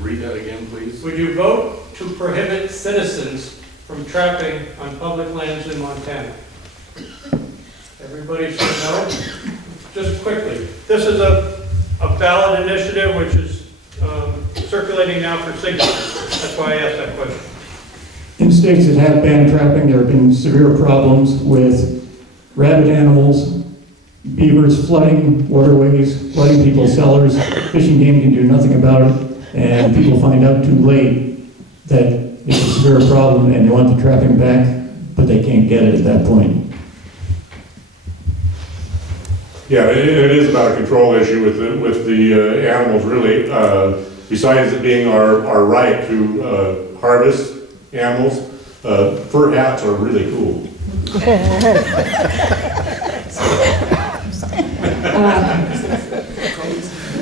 Read that again, please. Would you vote to prohibit citizens from trapping on public lands in Montana? Everybody said no. Just quickly, this is a ballot initiative which is circulating now for signatures. That's why I asked that question. In states that have banned trapping, there have been severe problems with rabid animals, beavers flooding waterways, flooding people's cellars. Fishing game can do nothing about it, and people find out too late that it's a severe problem and they want the trapping back, but they can't get it at that point. Yeah, it is about a control issue with the animals, really. Besides it being our right to harvest animals, fur hats are really cool.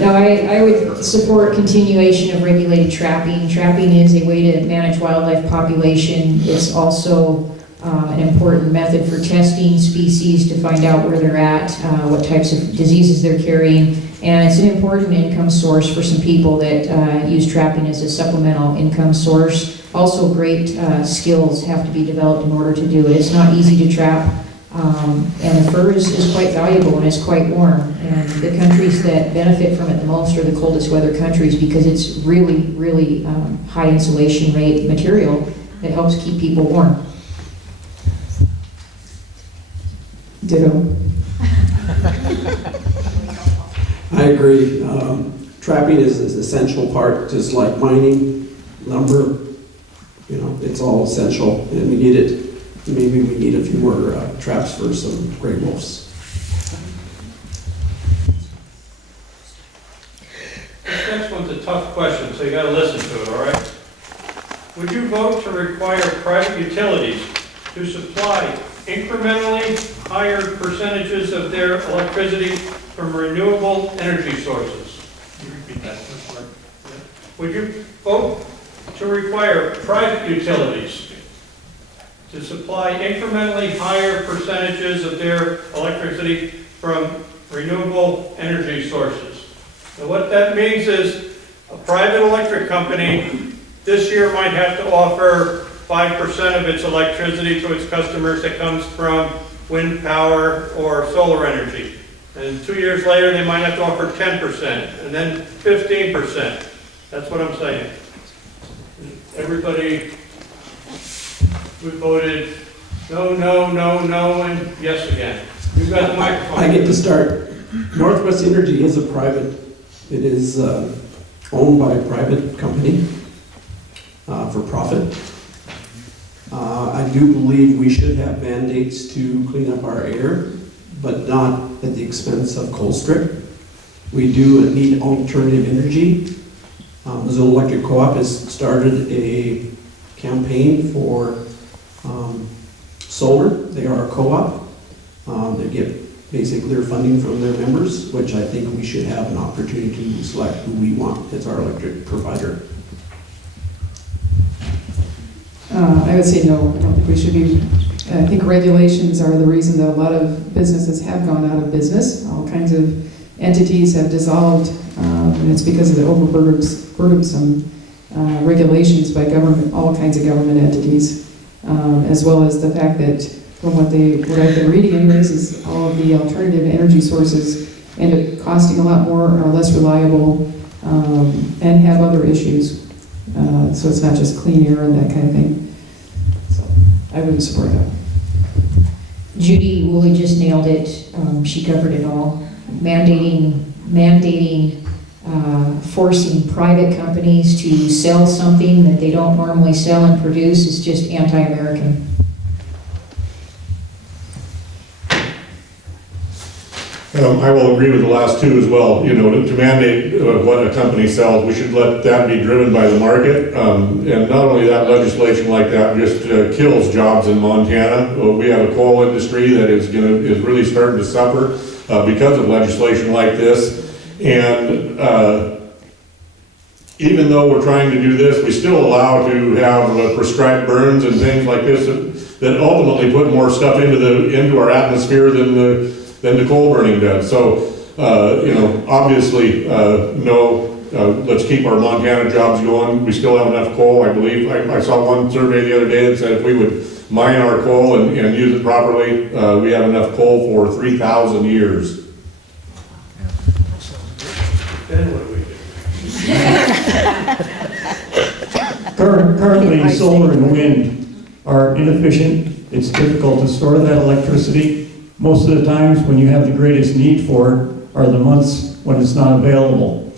No, I would support continuation of regulated trapping. Trapping is a way to manage wildlife population. It's also an important method for testing species to find out where they're at, what types of diseases they're carrying, and it's an important income source for some people that use trapping as a supplemental income source. Also, great skills have to be developed in order to do it. It's not easy to trap, and the fur is quite valuable and it's quite warm. And the countries that benefit from it the most are the coldest weather countries because it's really, really high insulation rate material that helps keep people warm. Ditto. I agree. Trapping is an essential part, just like mining, lumber, you know, it's all essential and we need it. Maybe we need a few more traps for some gray wolves. This next one's a tough question, so you gotta listen to it, all right? Would you vote to require private utilities to supply incrementally higher percentages of their electricity from renewable energy sources? Can you repeat that first part? Yeah. Would you vote to require private utilities to supply incrementally higher percentages of their electricity from renewable energy sources? Now what that means is a private electric company this year might have to offer 5% of its electricity to its customers that comes from wind power or solar energy. And 2 years later, they might have to offer 10%, and then 15%. That's what I'm saying. Everybody, we voted no, no, no, no, and yes again. You've got the microphone. I get to start. Northwest Energy is a private, it is owned by a private company for profit. I do believe we should have mandates to clean up our air, but not at the expense of coal strip. We do need alternative energy. The Zone Electric Co-op has started a campaign for solar. They are a co-op. They get basically their funding from their members, which I think we should have an opportunity to select who we want as our electric provider. I would say no. I don't think we should be. I think regulations are the reason that a lot of businesses have gone out of business. All kinds of entities have dissolved, and it's because of the burdensome regulations by government, all kinds of government entities, as well as the fact that, from what I've been reading anyways, is all of the alternative energy sources end up costing a lot more, are less reliable, and have other issues. So it's not just clean air and that kind of thing. So I wouldn't support that. Judy Woolley just nailed it. She covered it all. Mandating, forcing private companies to sell something that they don't normally sell and produce is just anti-American. I will agree with the last two as well. You know, to mandate what a company sells, we should let that be driven by the market. And not only that, legislation like that just kills jobs in Montana. We have a coal industry that is really starting to suffer because of legislation like this. And even though we're trying to do this, we still allow to have prescribed burns and things like this that ultimately put more stuff into our atmosphere than the coal burning does. So, you know, obviously, no, let's keep our Montana jobs going. We still have enough coal, I believe. I saw one survey the other day that said if we would mine our coal and use it properly, we have enough coal for 3,000 years. Then what do we do? Currently, solar and wind are inefficient. It's difficult to store that electricity. Most of the times when you have the greatest need for it are the months when it's not available.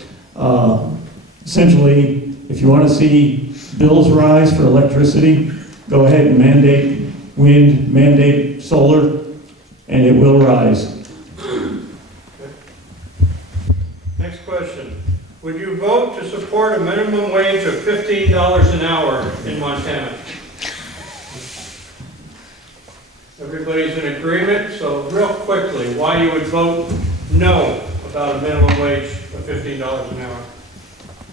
Essentially, if you want to see bills rise for electricity, go ahead and mandate wind, mandate solar, and it will rise. Next question. Would you vote to support a minimum wage of $15 an hour in Montana? Everybody's in agreement, so real quickly, why you would vote no about a minimum wage of $15 an hour.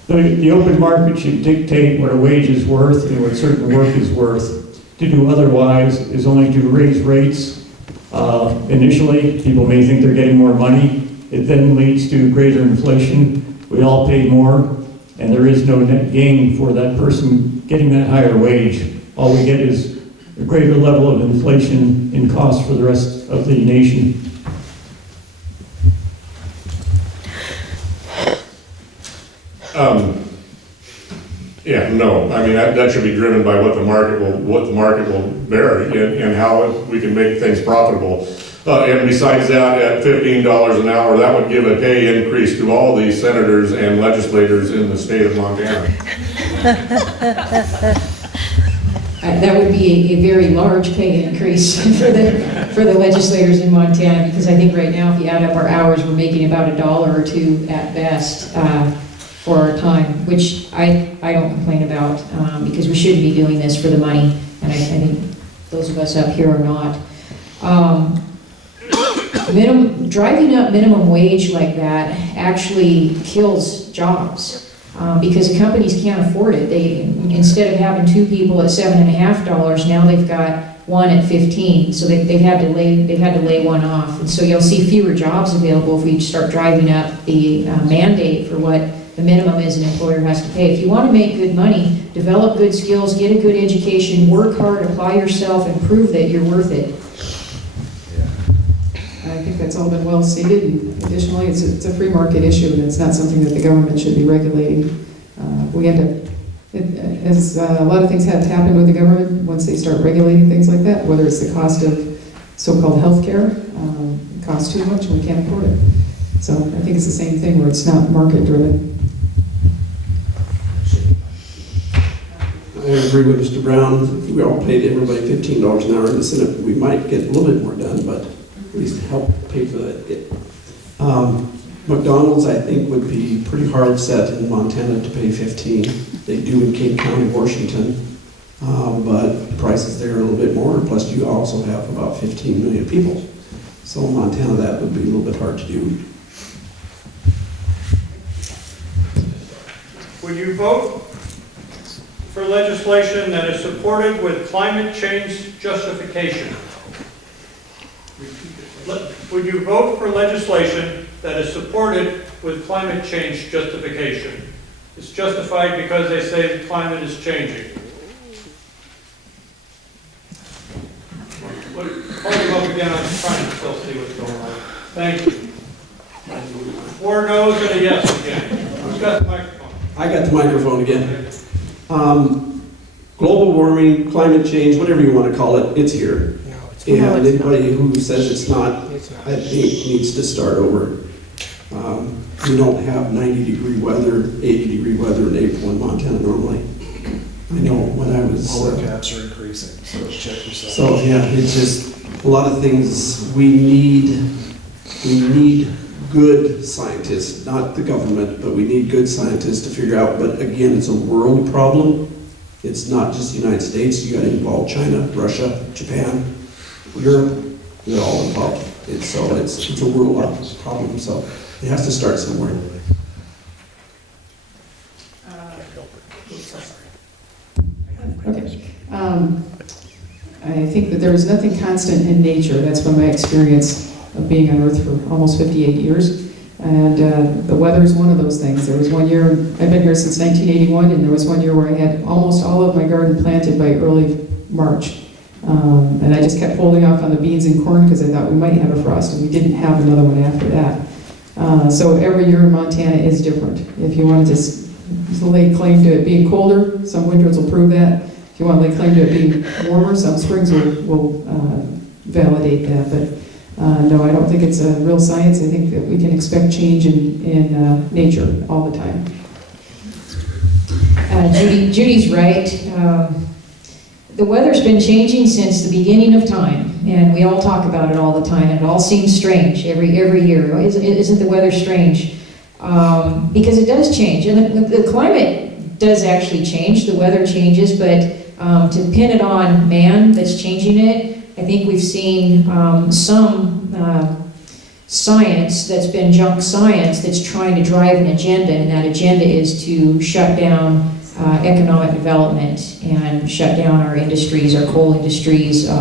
The open market should dictate what a wage is worth and what certain work is worth. To do otherwise is only to raise rates. Initially, people may think they're getting more money. It then leads to greater inflation. We all pay more, and there is no net gain for that person getting that higher wage. All we get is a greater level of inflation in cost for the rest of the nation. Yeah, no, I mean, that should be driven by what the market will bear and how we can make things profitable. And besides that, at $15 an hour, that would give a pay increase to all the senators and legislators in the state of Montana. That would be a very large pay increase for the legislators in Montana, because I think right now, if you add up our hours, we're making about $1 or $2 at best for our time, which I don't complain about, because we shouldn't be doing this for the money, and I think those of us up here are not. Driving up minimum wage like that actually kills jobs, because companies can't afford it. They, instead of having 2 people at $7.50, now they've got 1 at 15, so they've had to lay one off, and so you'll see fewer jobs available if we start driving up the mandate for what the minimum is an employer has to pay. If you want to make good money, develop good skills, get a good education, work hard, apply yourself, and prove that you're worth it. I think that's all been well stated, and additionally, it's a free market issue, and it's not something that the government should be regulating. We end up, as a lot of things have happened with the government, once they start regulating things like that, whether it's the cost of so-called health care, it costs too much and we can't afford it. So I think it's the same thing where it's not market-driven. I agree with Mr. Brown. If we all paid everybody $15 an hour in the Senate, we might get a little bit more done, but at least help pay for that. McDonald's, I think, would be pretty hard set in Montana to pay $15. They do in King County, Washington, but the prices there are a little bit more, plus you also have about 15 million people. So in Montana, that would be a little bit hard to do. Would you vote for legislation that is supported with climate change justification? Would you vote for legislation that is supported with climate change justification? It's justified because they say the climate is changing. Hold them up again, I'm trying to still see what's going on. Thank you. 4 no's and a yes again. Who's got the microphone? I got the microphone again. Global warming, climate change, whatever you want to call it, it's here. And anybody who says it's not, I think needs to start over. We don't have 90-degree weather, 80-degree weather in April in Montana normally. I know when I was... Polar caps are increasing, so check yourself. So yeah, it's just a lot of things we need good scientists, not the government, but we need good scientists to figure out. But again, it's a world problem. It's not just the United States. You got to involve China, Russia, Japan, Europe. They're all involved. It's a world problem. So it has to start somewhere. Okay. I think that there is nothing constant in nature. That's been my experience of being on Earth for almost 58 years. And the weather is one of those things. There was one year, I've been here since 1981, and there was one year where I had almost all of my garden planted by early March. And I just kept holding off on the beans and corn because I thought we might have a frost, and we didn't have another one after that. So every year in Montana is different. If you wanted to lay claim to it being colder, some winters will prove that. If you want to lay claim to it being warmer, some springs will validate that. But no, I don't think it's a real science. I think that we can expect change in nature all the time. Judy's right. The weather's been changing since the beginning of time, and we all talk about it all the time, and it all seems strange every year. Isn't the weather strange? Because it does change, and the climate does actually change. The weather changes, but to pin it on man that's changing it, I think we've seen some science that's been junk science that's trying to drive an agenda, and that agenda is to shut down economic development and shut down our industries, our coal industries. A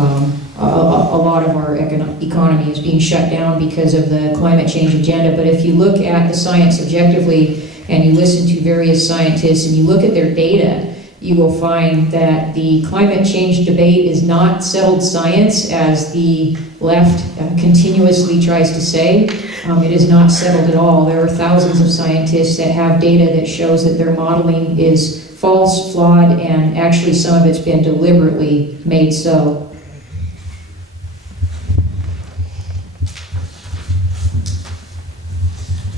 lot of our economy is being shut down because of the climate change agenda. But if you look at the science objectively and you listen to various scientists and you look at their data, you will find that the climate change debate is not settled science, as the left continuously tries to say. It is not settled at all. There are thousands of scientists that have data that shows that their modeling is false, flawed, and actually some of it's been deliberately made so.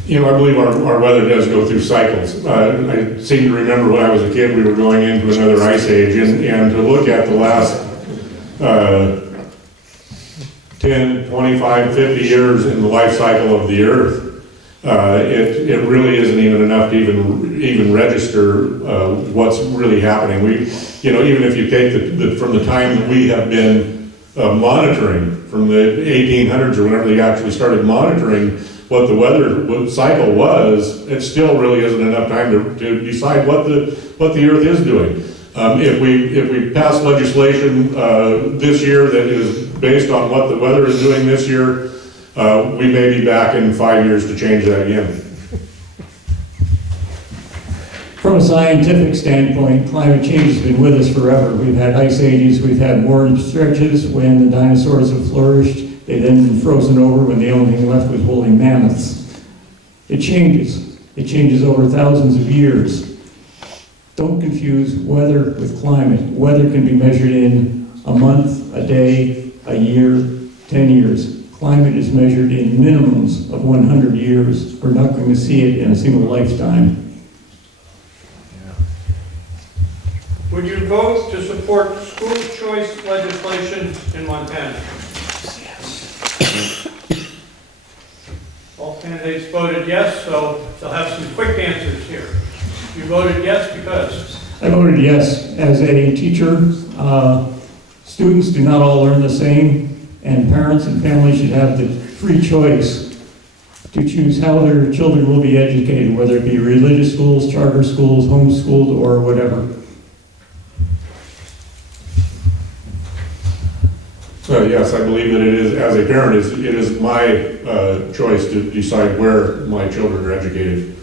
You know, I believe our weather does go through cycles. I seem to remember when I was a kid, we were going into another ice age, and to look at the last 10, 25, 50 years in the life cycle of the Earth, it really isn't even enough to even register what's really happening. Even if you take from the time that we have been monitoring, from the 1800s or whenever they actually started monitoring what the weather cycle was, it still really isn't enough time to decide what the Earth is doing. If we pass legislation this year that is based on what the weather is doing this year, we may be back in 5 years to change that again. From a scientific standpoint, climate change has been with us forever. We've had ice ages, we've had warm stretches when the dinosaurs have flourished. They then been frozen over when the only thing left was woolly mammoths. It changes. It changes over thousands of years. Don't confuse weather with climate. Weather can be measured in a month, a day, a year, 10 years. Climate is measured in minimums of 100 years. We're not going to see it in a single lifetime. Would you vote to support school choice legislation in Montana? All candidates voted yes, so they'll have some quick answers here. You voted yes because? I voted yes. As a teacher, students do not all learn the same, and parents and families should have the free choice to choose how their children will be educated, whether it be religious schools, charter schools, homeschooled, or whatever. Yes, I believe that it is, as a parent, it is my choice to decide where my children are educated.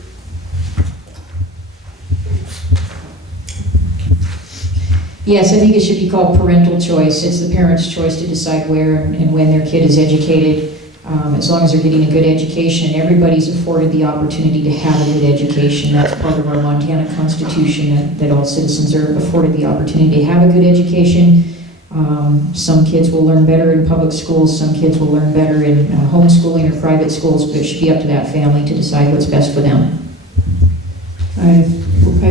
Yes, I think it should be called parental choice. It's the parent's choice to decide where and when their kid is educated, as long as they're getting a good education. Everybody's afforded the opportunity to have a good education. That's part of our Montana Constitution, that all citizens are afforded the opportunity to have a good education. Some kids will learn better in public schools, some kids will learn better in homeschooling or private schools, but it should be up to that family to decide what's best for them. I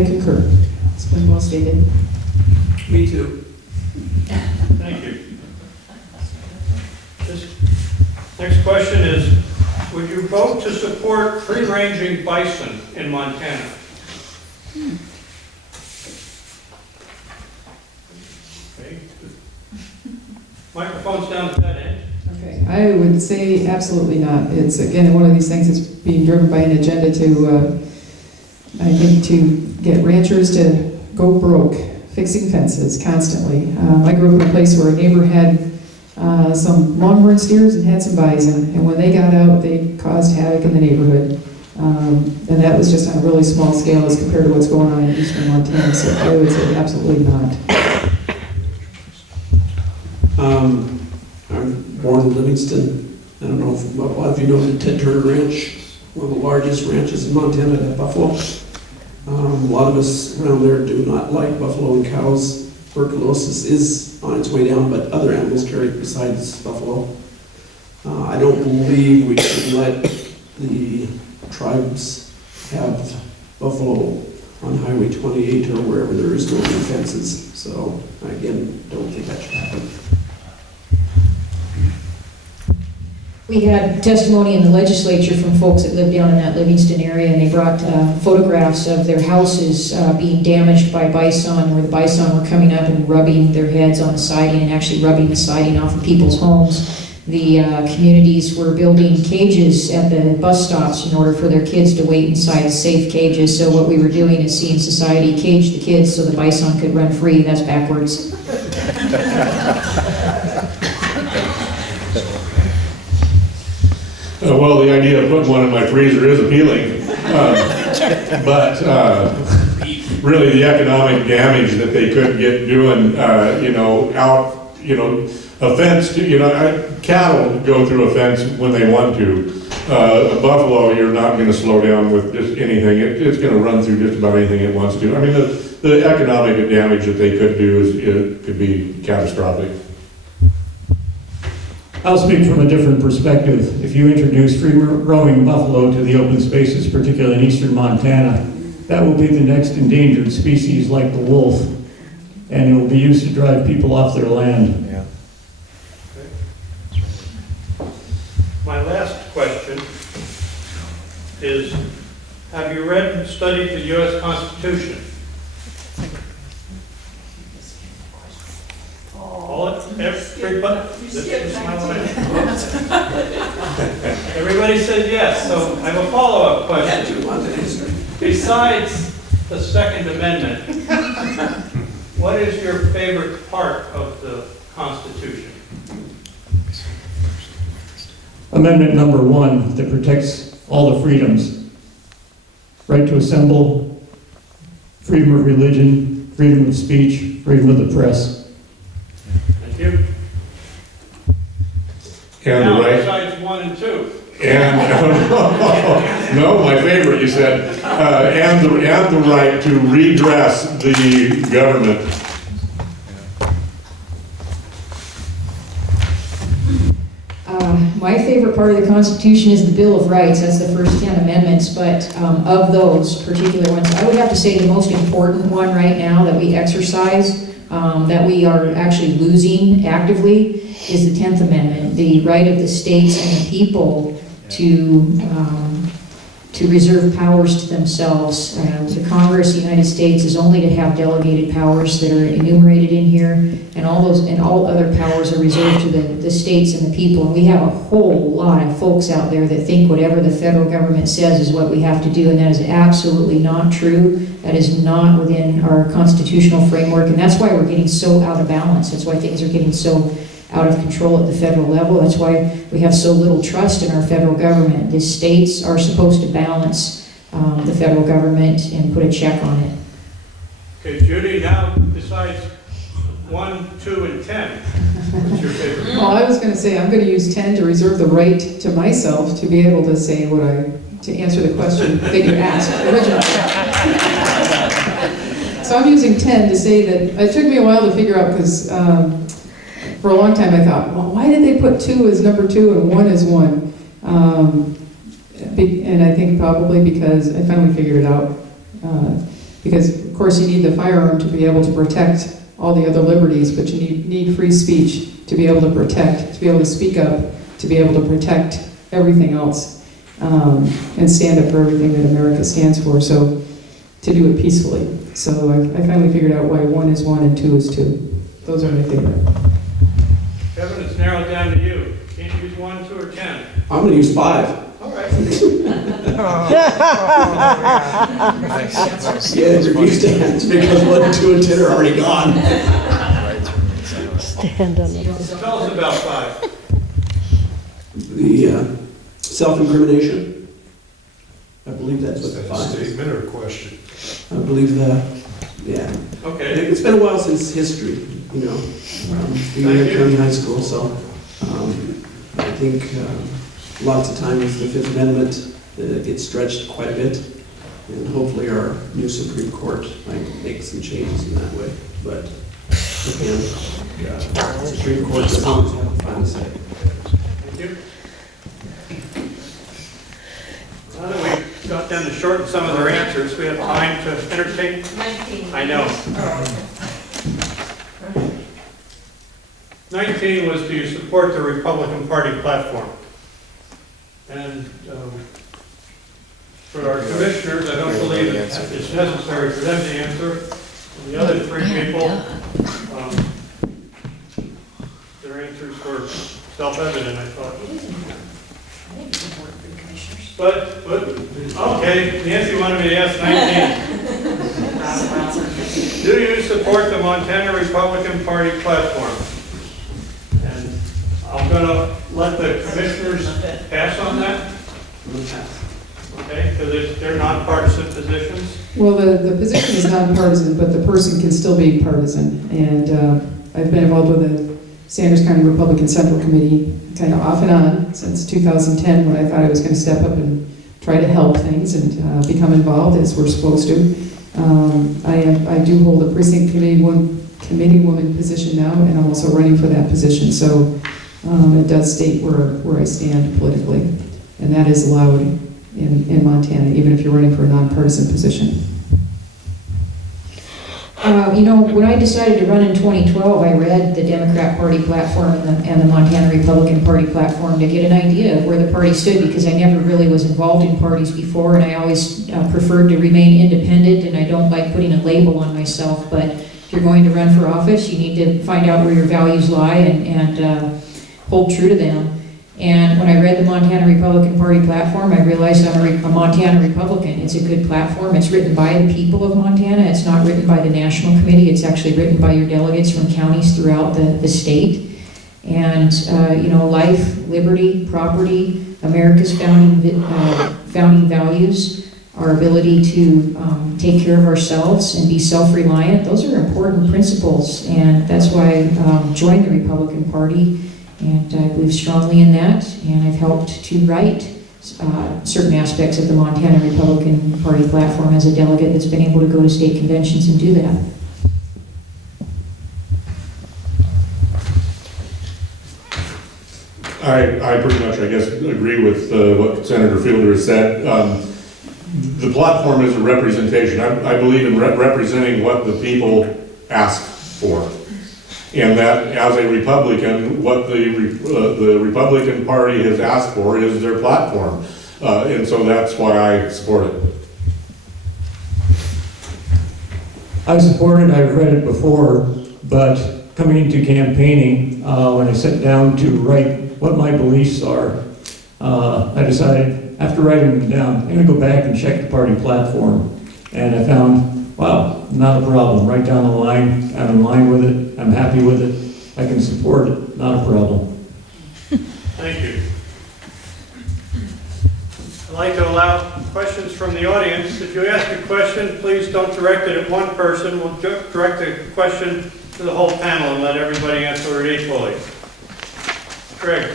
concur. It's been well stated. Me too. Thank you. This next question is, would you vote to support free-ranging bison in Montana? Okay. Microphone's down at that end. Okay, I would say absolutely not. It's, again, one of these things that's being driven by an agenda to, I think, to get ranchers to go broke, fixing fences constantly. I grew up in a place where a neighbor had some longhorn steers and had some bison, and when they got out, they caused havoc in the neighborhood. And that was just on a really small scale as compared to what's going on in eastern Montana, so I would say absolutely not. I'm born in Livingston. I don't know if a lot of you know the Ted Turner Ranch, one of the largest ranches in Montana at Buffalo. A lot of us around there do not like buffalo and cows. Tuberculosis is on its way down, but other animals carry it besides buffalo. I don't believe we should let the tribes have buffalo on Highway 28 or wherever there is no fences. So, again, don't think that should happen. We had testimony in the legislature from folks that live down in that Livingston area, and they brought photographs of their houses being damaged by bison, where the bison were coming up and rubbing their heads on the siding and actually rubbing the siding off of people's homes. the communities were building cages at the bus stops in order for their kids to wait inside safe cages. So what we were doing is seeing society cage the kids so the bison could run free. That's backwards. Well, the idea of putting one in my freezer is appealing, but really the economic damage that they could get doing, a fence, cattle go through a fence when they want to. A buffalo, you're not going to slow down with just anything. It's going to run through just about anything it wants to. I mean, the economic damage that they could do could be catastrophic. I'll speak from a different perspective. If you introduce free-roaming buffalo to the open spaces, particularly in eastern Montana, that will be the next endangered species like the wolf, and it will be used to drive people off their land. Yeah. My last question is, have you read and studied the U.S. Constitution? Everybody, this is my line. Everybody said yes, so I have a follow-up question. Besides the Second Amendment, what is your favorite part of the Constitution? Amendment number 1 that protects all the freedoms. Right to assemble, freedom of religion, freedom of speech, freedom of the press. Thank you. And Now, the right, besides 1 and 2. and, no, my favorite, you said, and the right to redress the government. My favorite part of the Constitution is the Bill of Rights. That's the first 10 amendments, but of those particular ones, I would have to say the most important one right now that we exercise, that we are actually losing actively, is the 10th Amendment, the right of the states and the people to reserve powers to themselves. The Congress of the United States is only to have delegated powers that are enumerated in here, and all other powers are reserved to the states and the people. And we have a whole lot of folks out there that think whatever the federal government says is what we have to do, and that is absolutely not true. That is not within our constitutional framework, and that's why we're getting so out of balance. That's why things are getting so out of control at the federal level. That's why we have so little trust in our federal government. The states are supposed to balance the federal government and put a check on it. Okay, Judy, now besides 1, 2, and 10, what's your favorite? Well, I was going to say, I'm going to use 10 to reserve the right to myself to be able to say to answer the question that you asked originally. So I'm using 10 to say that it took me a while to figure out, because for a long time I thought, well, why did they put 2 as number 2 and 1 as 1? And I think probably because I finally figured it out. Because of course you need the firearm to be able to protect all the other liberties, but you need free speech to be able to protect, to be able to speak up, to be able to protect everything else, and stand up for everything that America stands for, so to do it peacefully. So I finally figured out why 1 is 1 and 2 is 2. Those are my favorite. Kevin, it's narrowed down to you. Can't use 1, 2, or 10. I'm going to use 5. All right. Yeah, review stands, because 1, 2, and 10 are already gone. Stand on it. Tell us about 5. The self-incrimination, I believe that's what the Is that a 5 is. statement or a question? I believe that, yeah. Okay. It's been a while since history, being at County High School, so I think lots of times the Fifth Amendment gets stretched quite a bit, and hopefully our new Supreme Court might make some changes in that way. But again, the Supreme Court doesn't always have the final say. Thank you. Now that we've got them to shorten some of their answers, we have time to entertain. 19. I know. 19 was, do you support the Republican Party platform? And for our commissioners, I don't believe it's necessary for them to answer. And the other 3 people, their answers were self-evident, I thought. It is important. I think it's important for the commissioners. But, okay, Nancy wanted me to ask 19. Do you support the Montana Republican Party platform? And I'm gonna let the commissioners pass on that. Okay, because they're nonpartisan positions. Well, the position is nonpartisan, but the person can still be partisan. And I've been involved with the Sanders County Republican Central Committee kind of off and on since 2010, when I thought I was going to step up and try to help things and become involved as we're supposed to. I do hold a precinct committee woman position now, and I'm also running for that position. So it does state where I stand politically, and that is allowed in Montana, even if you're running for a nonpartisan position. When I decided to run in 2012, I read the Democrat Party platform and the Montana Republican Party platform to get an idea of where the party stood, because I never really was involved in parties before, and I always preferred to remain independent, and I don't like putting a label on myself. But if you're going to run for office, you need to find out where your values lie and hold true to them. And when I read the Montana Republican Party platform, I realized I'm a Montana Republican. It's a good platform. It's written by the people of Montana. It's not written by the national committee. It's actually written by your delegates from counties throughout the state. And, life, liberty, property, America's founding values, our ability to take care of ourselves and be self-reliant, those are important principles. And that's why I joined the Republican Party. And I believe strongly in that, and I've helped to write certain aspects of the Montana Republican Party platform as a delegate that's been able to go to state conventions and do that. I pretty much, I guess, agree with what Senator Fielder has said. The platform is a representation. I believe in representing what the people ask for. And that, as a Republican, what the Republican Party has asked for is their platform. And so that's why I support it. I support it, I've read it before, but coming into campaigning, when I sat down to write what my beliefs are, I decided, after writing them down, I'm going to go back and check the party platform. And I found, wow, not a problem. Right down the line, I'm in line with it, I'm happy with it, I can support it, not a problem. Thank you. I'd like to allow questions from the audience. If you ask a question, please don't direct it at one person. We'll direct the question to the whole panel and let everybody answer it equally. Greg,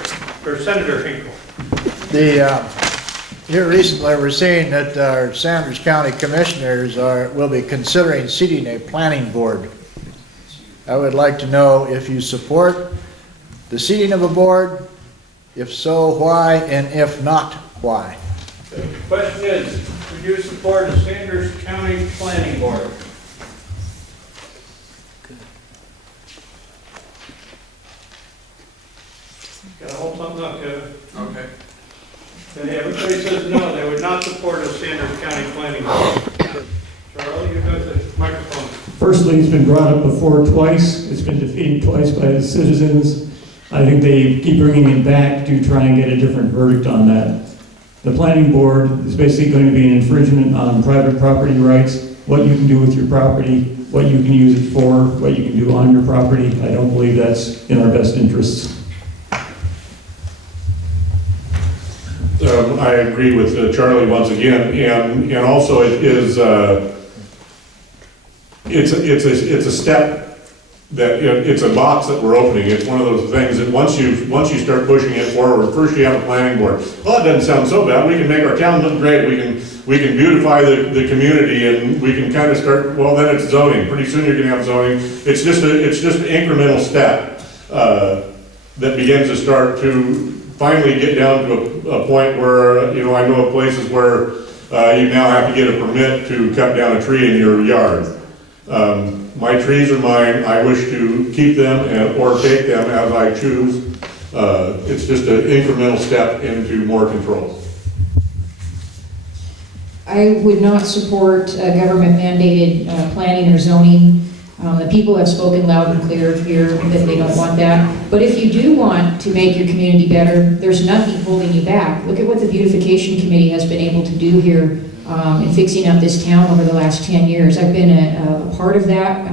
or Senator Hinkle. Here recently we're seeing that our Sanders County Commissioners will be considering seating a planning board. I would like to know if you support the seating of a board, if so, why, and if not, why. The question is, would you support a Sanders County Planning Board? Gotta hold something up, Kevin. Okay. Okay, everybody says no, they would not support a Sanders County Planning Board. Charlie, you got the microphone. Firstly, it's been brought up before twice, it's been defeated twice by the citizens. I think they keep bringing it back to try and get a different verdict on that. The planning board is basically going to be an infringement on private property rights, what you can do with your property, what you can use it for, what you can do on your property. I don't believe that's in our best interests. I agree with Charlie once again, and also it is it's a step that it's a box that we're opening. It's one of those things that once you start pushing it forward, first you have a planning board. Well, it doesn't sound so bad. We can make our town look great. We can beautify the community, and we can kind of start. Well, then it's zoning. Pretty soon you're going to have zoning. It's just an incremental step that begins to start to finally get down to a point where, I know of places where you now have to get a permit to cut down a tree in your yard. My trees are mine. I wish to keep them or take them as I choose. It's just an incremental step into more control. I would not support government mandated planning or zoning The people have spoken loud and clear here that they don't want that. But if you do want to make your community better, there's nothing holding you back. Look at what the beautification committee has been able to do here in fixing up this town over the last 10 years. I've been a part of that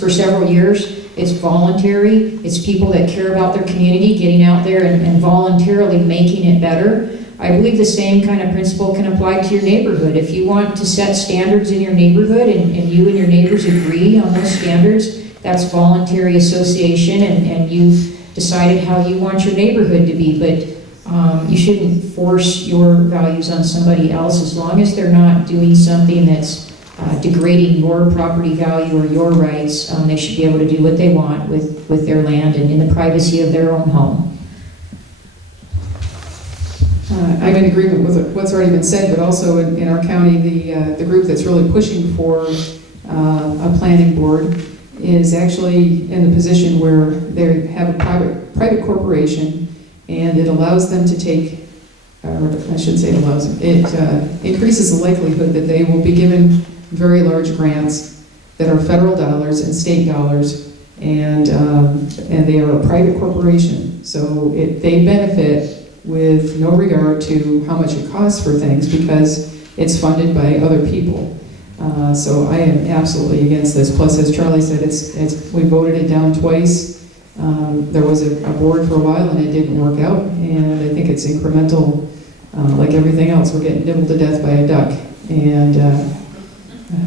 for several years. It's voluntary. It's people that care about their community getting out there and voluntarily making it better. I believe the same kind of principle can apply to your neighborhood. If you want to set standards in your neighborhood and you and your neighbors agree on those standards, that's voluntary association, and you've decided how you want your neighborhood to be. But you shouldn't force your values on somebody else as long as they're not doing something that's degrading your property value or your rights. They should be able to do what they want with their land and in the privacy of their own home. I'm in agreement with what's already been said, but also in our county, the group that's really pushing for a planning board is actually in the position where they have a private corporation, and it allows them to take, or I shouldn't say it allows them, it increases the likelihood that they will be given very large grants that are federal dollars and state dollars, and they are a private corporation, so they benefit with no regard to how much it costs for things because it's funded by other people. So I am absolutely against this. Plus, as Charlie said, we voted it down twice. There was a board for a while and it didn't work out, and I think it's incremental. Like everything else, we're getting nibbled to death by a duck, and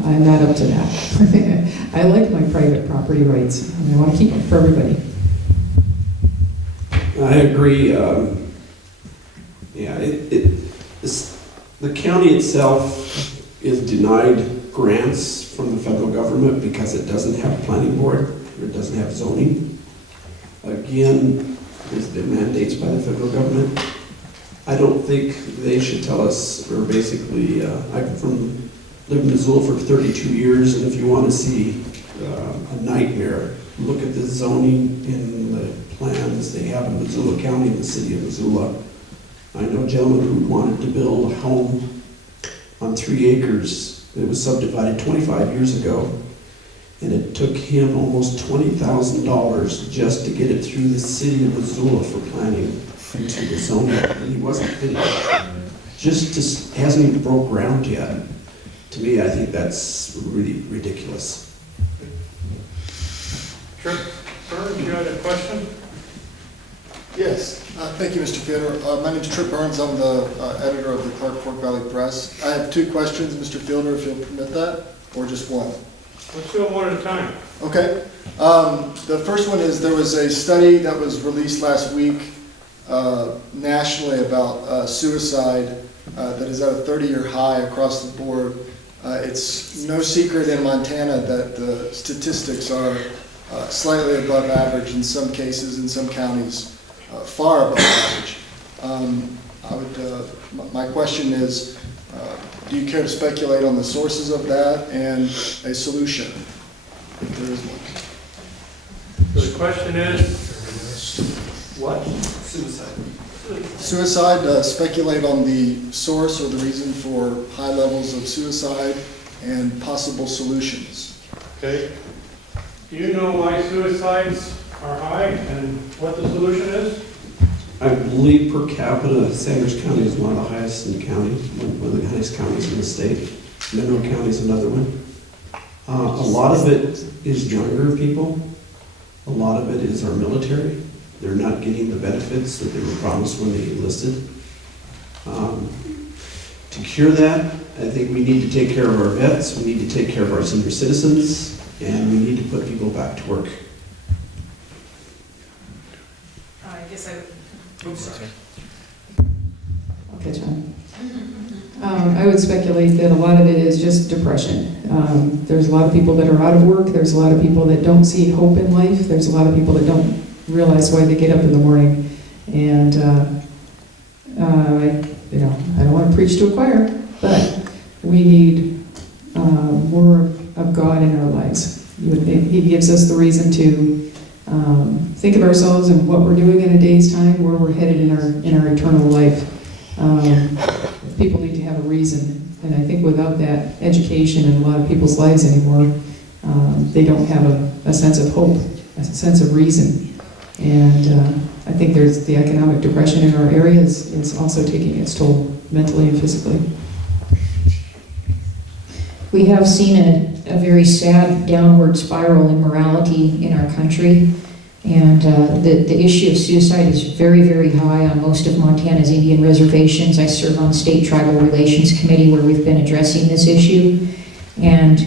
I'm not up to that. I like my private property rights, and I want to keep them for everybody. I agree. Yeah, the county itself is denied grants from the federal government because it doesn't have a planning board, or it doesn't have zoning. Again, there's been mandates by the federal government. I don't think they should tell us, or basically, I've lived in Missoula for 32 years, and if you want to see a nightmare, look at the zoning in the plans they have in Missoula County, in the city of Missoula. I know a gentleman who wanted to build a home on 3 acres. It was subdivided 25 years ago, and it took him almost $20,000 just to get it through the city of Missoula for planning into the zoning, and he wasn't finished. Hasn't even broke ground yet. To me, I think that's really ridiculous. Sure. Kerr, you had a question? Yes, thank you, Mr. Fielder. My name is Trip Burns. I'm the editor of the Clark Fork Valley Press. I have 2 questions, Mr. Fielder, if you'll permit that, or just one. Let's do them one at a time. Okay. The first one is there was a study that was released last week nationally about suicide that is at a 30-year high across the board. It's no secret in Montana that the statistics are slightly above average in some cases, in some counties. Far above average. My question is, do you care to speculate on the sources of that and a solution, if there is one? So the question is, what? Suicide, speculate on the source or the reason for high levels of suicide and possible solutions. Okay. Do you know why suicides are high and what the solution is? I believe per capita, Sanders County is one of the highest in the county, one of the highest counties in the state. Monroe County is another one. A lot of it is younger people. A lot of it is our military. They're not getting the benefits that they were promised when they enlisted. To cure that, I think we need to take care of our vets, we need to take care of our senior citizens, and we need to put people back to work. I guess I would, oops, sorry. I'll catch on. I would speculate that a lot of it is just depression. There's a lot of people that are out of work. There's a lot of people that don't see hope in life. There's a lot of people that don't realize why they get up in the morning. And I don't want to preach to a choir, but we need more of God in our lives. He gives us the reason to think of ourselves and what we're doing in a day's time, where we're headed in our eternal life. People need to have a reason, and I think without that education in a lot of people's lives anymore, they don't have a sense of hope, a sense of reason. And I think there's the economic depression in our area is also taking its toll mentally and physically. We have seen a very sad downward spiral in morality in our country, and the issue of suicide is very, very high on most of Montana's Indian reservations. I serve on the State Tribal Relations Committee where we've been addressing this issue, and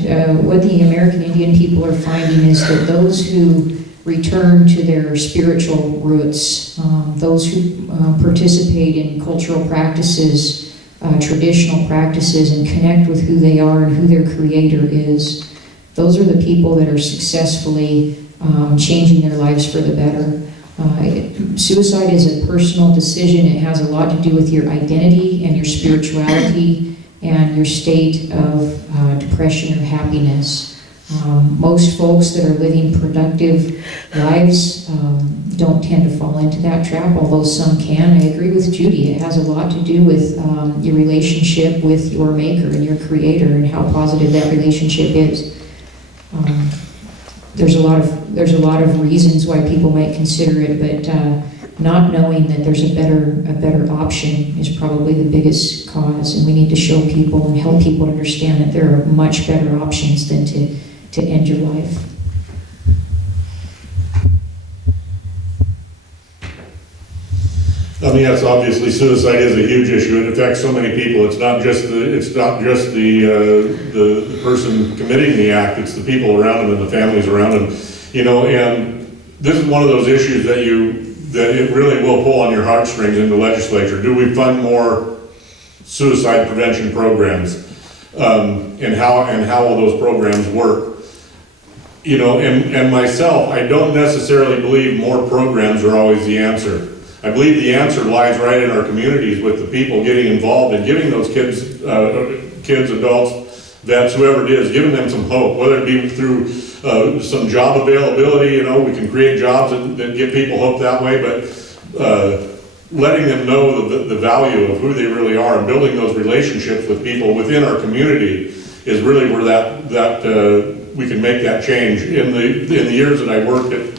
what the American Indian people are finding is that those who return to their spiritual roots, those who participate in cultural practices, traditional practices, and connect with who they are and who their creator is, those are the people that are successfully changing their lives for the better. Suicide is a personal decision. It has a lot to do with your identity and your spirituality and your state of depression or happiness. Most folks that are living productive lives don't tend to fall into that trap, although some can. I agree with Judy. It has a lot to do with your relationship with your maker and your creator and how positive that relationship is. There's a lot of reasons why people might consider it, but not knowing that there's a better option is probably the biggest cause, and we need to show people and help people understand that there are much better options than to end your life. I mean, yes, obviously suicide is a huge issue. It affects so many people. It's not just the person committing the act. It's the people around them and the families around them. You know, and this is one of those issues that it really will pull on your heartstrings in the legislature. Do we fund more suicide prevention programs? And how will those programs work? You know, and myself, I don't necessarily believe more programs are always the answer. I believe the answer lies right in our communities with the people getting involved and giving those kids, adults, vets, whoever it is, giving them some hope, whether it be through some job availability. You know, we can create jobs and give people hope that way, but letting them know the value of who they really are and building those relationships with people within our community is really where that we can make that change. In the years that I worked at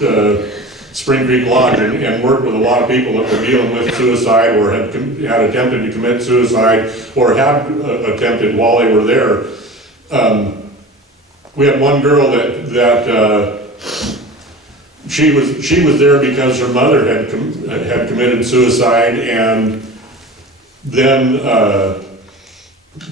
Spring Creek Lodge and worked with a lot of people that were dealing with suicide or had attempted to commit suicide or had attempted while they were there. We had one girl that she was there because her mother had committed suicide, and then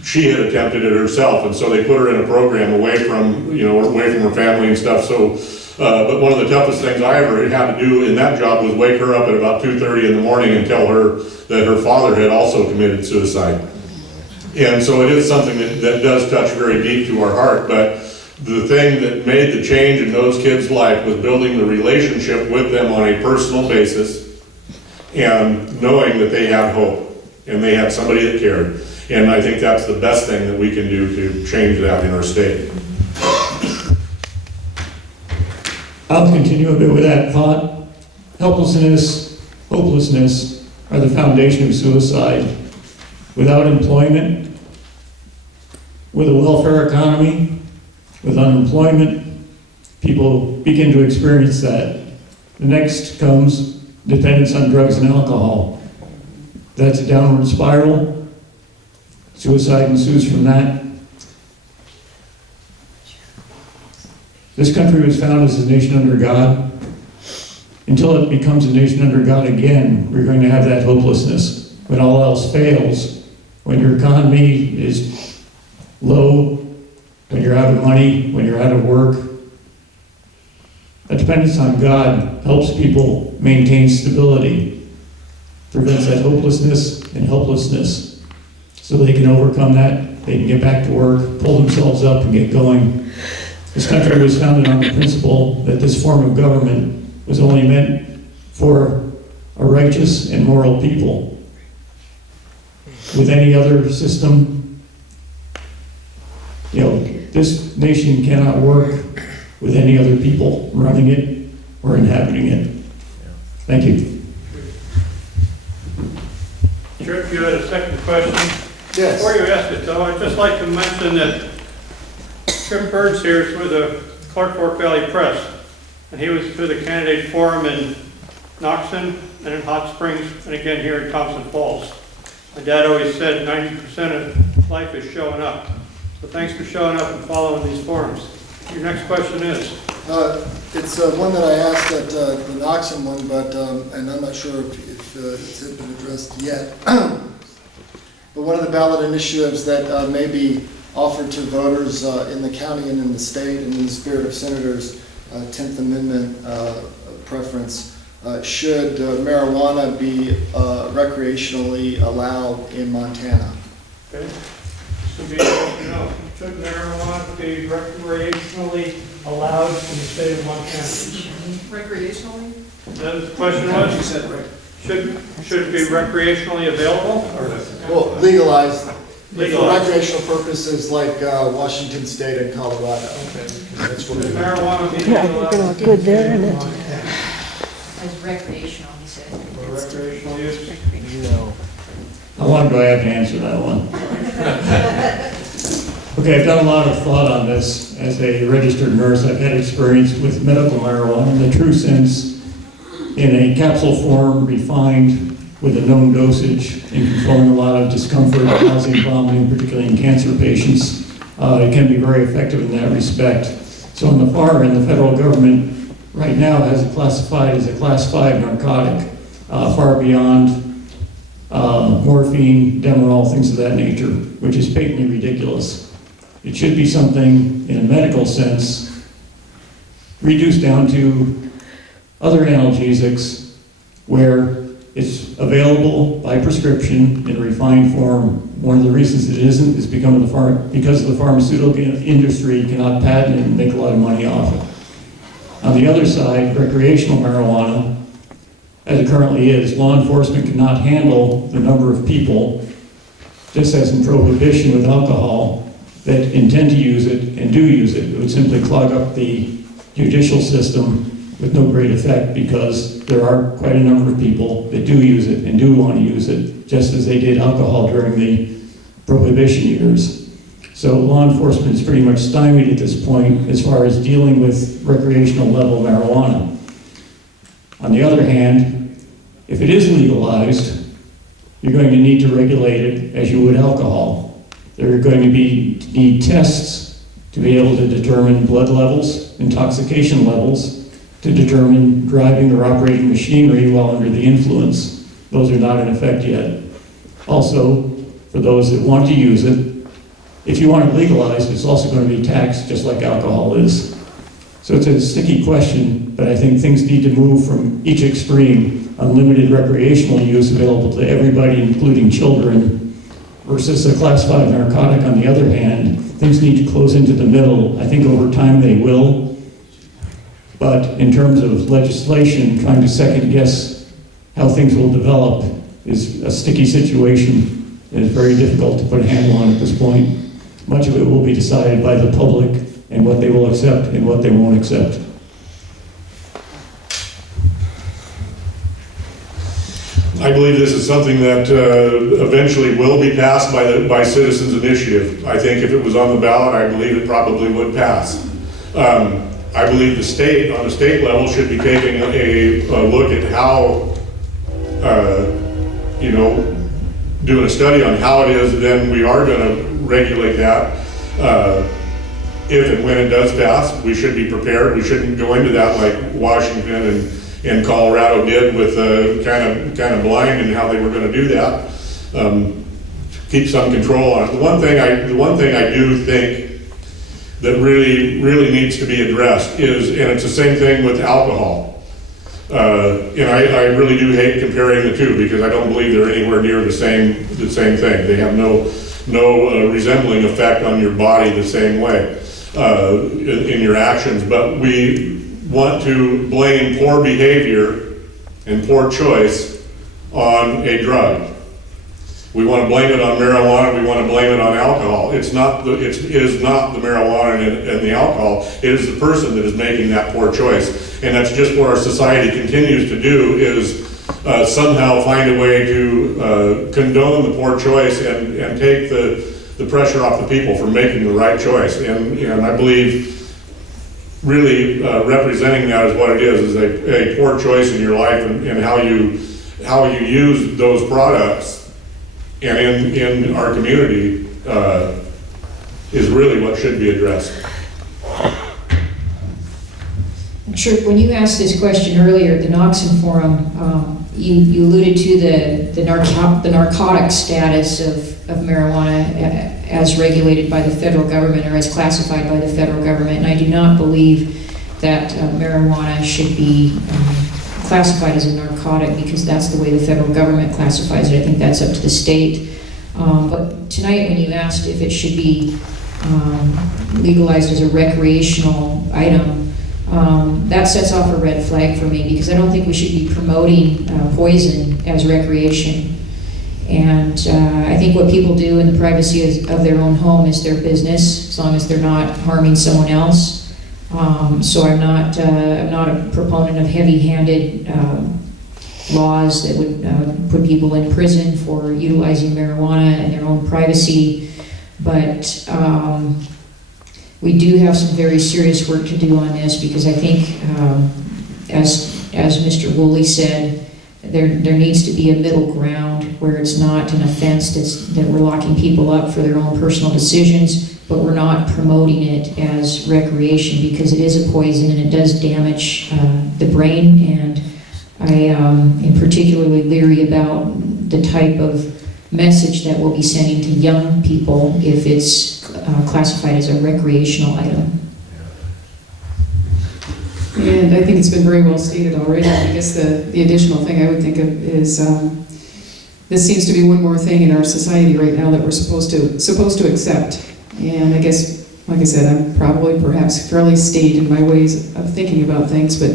she had attempted it herself, and so they put her in a program away from her family and stuff. So. But one of the toughest things I ever had to do in that job was wake her up at about 2:30 in the morning and tell her that her father had also committed suicide. And so it is something that does touch very deep to our heart. But the thing that made the change in those kids' life was building the relationship with them on a personal basis and knowing that they had hope and they had somebody that cared. And I think that's the best thing that we can do to change that in our state. I'll continue a bit with that thought. Helplessness, hopelessness are the foundation of suicide. Without employment, with a welfare economy, with unemployment, people begin to experience that. The next comes dependence on drugs and alcohol. That's a downward spiral. Suicide ensues from that. This country was founded as a nation under God. Until it becomes a nation under God again, we're going to have that hopelessness. When all else fails, when your economy is low, when you're out of money, when you're out of work, a dependence on God helps people maintain stability, prevents that hopelessness and helplessness, so they can overcome that, they can get back to work, pull themselves up and get going. This country was founded on the principle that this form of government was only meant for a righteous and moral people. With any other system, this nation cannot work with any other people running it or inhabiting it. Thank you. Church, you had a second question? Yes. Before you ask it, though, I'd just like to mention that Trip Burns here is with a Clark Fork Valley Press, and he was to the candidate forum in Knoxon and in Hot Springs, and again here in Thompson Falls. My dad always said 90% of life is showing up. So thanks for showing up and following these forums. Your next question is? It's one that I asked at the Knoxon one, but, and I'm not sure if it's been addressed yet. But one of the ballot initiatives that may be offered to voters in the county and in the state, and in the spirit of Senator's 10th Amendment preference, should marijuana be recreationally allowed in Montana? Okay. This would be, no, should marijuana be recreationally allowed in the state of Montana? Recreationally? That was the question was? You said right. Should it be recreationally available? Well, legalized. Legalized. For recreational purposes like Washington State and Colorado. That's what Should we marijuana be legalized? look good there, isn't it? As recreational, he said. For recreational use? How long do I have to answer that one? Okay, I've done a lot of thought on this. As a registered nurse, I've had experience with medical marijuana in the true sense, in a capsule form, refined with a known dosage, in controlling a lot of discomfort, nausea, vomiting, particularly in cancer patients. It can be very effective in that respect. So in the far end, the federal government right now has it classified as a class 5 narcotic, far beyond morphine, Demerol, things of that nature, which is patently ridiculous. It should be something, in a medical sense, reduced down to other analgesics where it's available by prescription in a refined form. One of the reasons it isn't is because the pharmaceutical industry cannot patent it and make a lot of money off it. On the other side, recreational marijuana, as it currently is, law enforcement cannot handle the number of people, just as in prohibition with alcohol, that intend to use it and do use it. It would simply clog up the judicial system with no great effect, because there are quite a number of people that do use it and do want to use it, just as they did alcohol during the prohibition years. So law enforcement is pretty much stymied at this point as far as dealing with recreational level marijuana. On the other hand, if it is legalized, you're going to need to regulate it as you would alcohol. There are going to need tests to be able to determine blood levels, intoxication levels, to determine driving or operating machinery while under the influence. Those are not in effect yet. Also, for those that want to use it, if you want it legalized, it's also going to be taxed just like alcohol is. So it's a sticky question, but I think things need to move from each extreme, unlimited recreational use available to everybody, including children, versus a class 5 narcotic on the other hand. Things need to close into the middle. I think over time they will. But in terms of legislation, trying to second guess how things will develop is a sticky situation and it's very difficult to put a handle on at this point. Much of it will be decided by the public and what they will accept and what they won't accept. I believe this is something that eventually will be passed by citizens' initiative. I think if it was on the ballot, I believe it probably would pass. I believe the state, on the state level, should be taking a look at how, doing a study on how it is then we are going to regulate that. If and when it does pass, we should be prepared. We shouldn't go into that like Washington and Colorado did with kind of blind in how they were going to do that. Keep some control on it. The one thing I do think that really needs to be addressed is, and it's the same thing with alcohol. And I really do hate comparing the two because I don't believe they're anywhere near the same thing. They have no resembling effect on your body the same way in your actions. But we want to blame poor behavior and poor choice on a drug. We want to blame it on marijuana. We want to blame it on alcohol. It is not the marijuana and the alcohol. It is the person that is making that poor choice. And that's just what our society continues to do, is somehow find a way to condone the poor choice and take the pressure off the people from making the right choice. And I believe really representing that as what it is a poor choice in your life and how you use those products and in our community is really what should be addressed. Sure, when you asked this question earlier at the Knoxon Forum, you alluded to the narcotic status of marijuana as regulated by the federal government or as classified by the federal government, and I do not believe that marijuana should be classified as a narcotic because that's the way the federal government classifies it. I think that's up to the state. But tonight when you asked if it should be legalized as a recreational item, that sets off a red flag for me because I don't think we should be promoting poison as recreation. And I think what people do in the privacy of their own home is their business, as long as they're not harming someone else. So I'm not a proponent of heavy-handed laws that would put people in prison for utilizing marijuana in their own privacy. But we do have some very serious work to do on this because I think, as Mr. Woolley said, there needs to be a middle ground where it's not an offense that we're locking people up for their own personal decisions, but we're not promoting it as recreation because it is a poison and it does damage the brain. And I am particularly leery about the type of message that we'll be sending to young people if it's classified as a recreational item. And I think it's been very well stated already. I guess the additional thing I would think of is this seems to be one more thing in our society right now that we're supposed to accept. And I guess, like I said, I'm probably perhaps fairly staid in my ways of thinking about things, but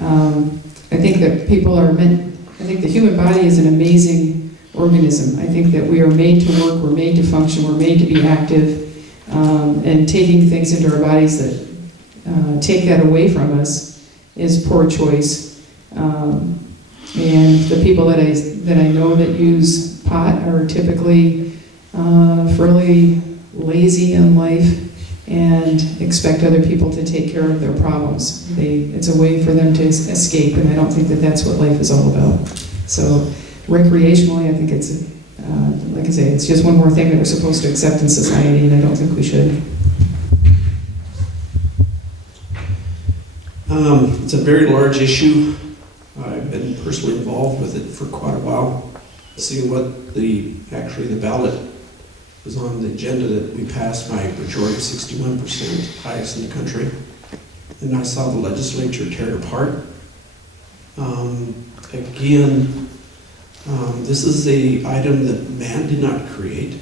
I think that I think the human body is an amazing organism. I think that we are made to work, we're made to function, we're made to be active, and taking things into our bodies that take that away from us is poor choice. And the people that I know that use pot are typically fairly lazy in life and expect other people to take care of their problems. It's a way for them to escape, and I don't think that that's what life is all about. So recreationally, I think it's, like I say, it's just one more thing that we're supposed to accept in society, and I don't think we should. It's a very large issue. I've been personally involved with it for quite a while. Seeing what the ballot was on the agenda that we passed by a majority of 61%, highest in the country. And I saw the legislature tear it apart. This is an item that man did not create.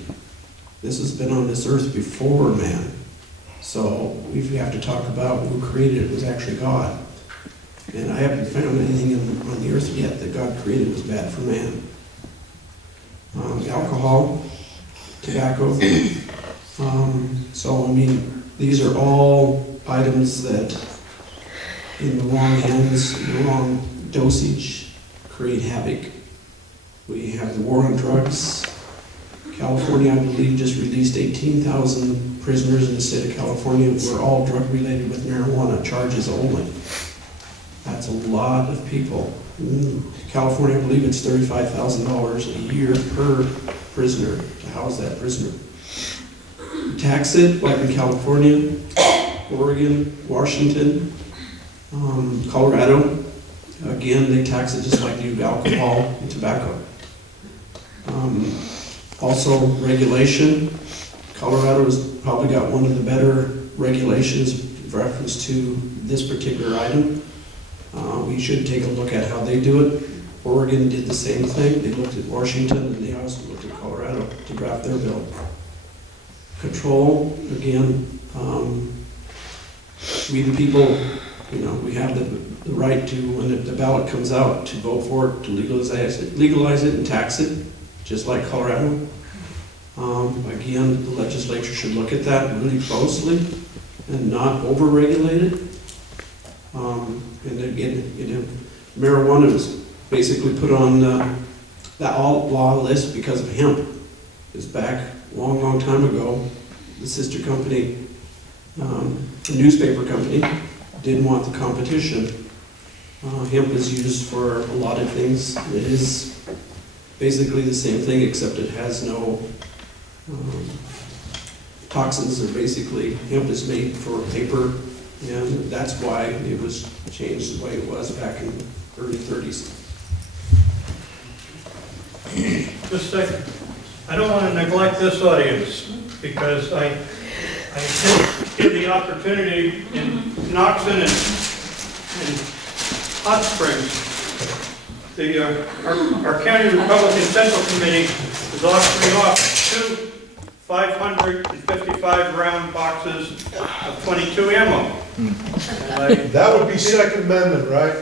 This has been on this earth before man. So if we have to talk about who created it, was actually God. And I haven't found anything on the earth yet that God created was bad for man. Alcohol, tobacco. So, I mean, these are all items that in the wrong hands, in the wrong dosage, create havoc. We have the war on drugs. California, I believe, just released 18,000 prisoners in the state of California who were all drug-related with marijuana charges only. That's a lot of people. California, I believe it's $35,000 a year per prisoner to house that prisoner. Tax it, like in California, Oregon, Washington, Colorado. Again, they tax it just like they do alcohol and tobacco. Also, regulation. Colorado has probably got one of the better regulations with reference to this particular item. We should take a look at how they do it. Oregon did the same thing. They looked at Washington and they also looked at Colorado to draft their bill. Control, again, we the people, we have the right to, when the ballot comes out, to vote for it, to legalize it and tax it, just like Colorado. Again, the legislature should look at that really closely and not over-regulate it. And again, marijuana was basically put on the outlaw list because of hemp. It's back a long, long time ago. The sister company, a newspaper company, didn't want the competition. Hemp is used for a lot of things. It is basically the same thing, except it has no toxins. Or basically, hemp is made for paper, and that's why it was changed the way it was back in the early 30s. Just a second. I don't want to neglect this audience, because I did give the opportunity in Knoxon and Hot Springs. Our county Republican Central Committee is offering off 2 555 round boxes of .22 ammo. And That would be Second Amendment, right?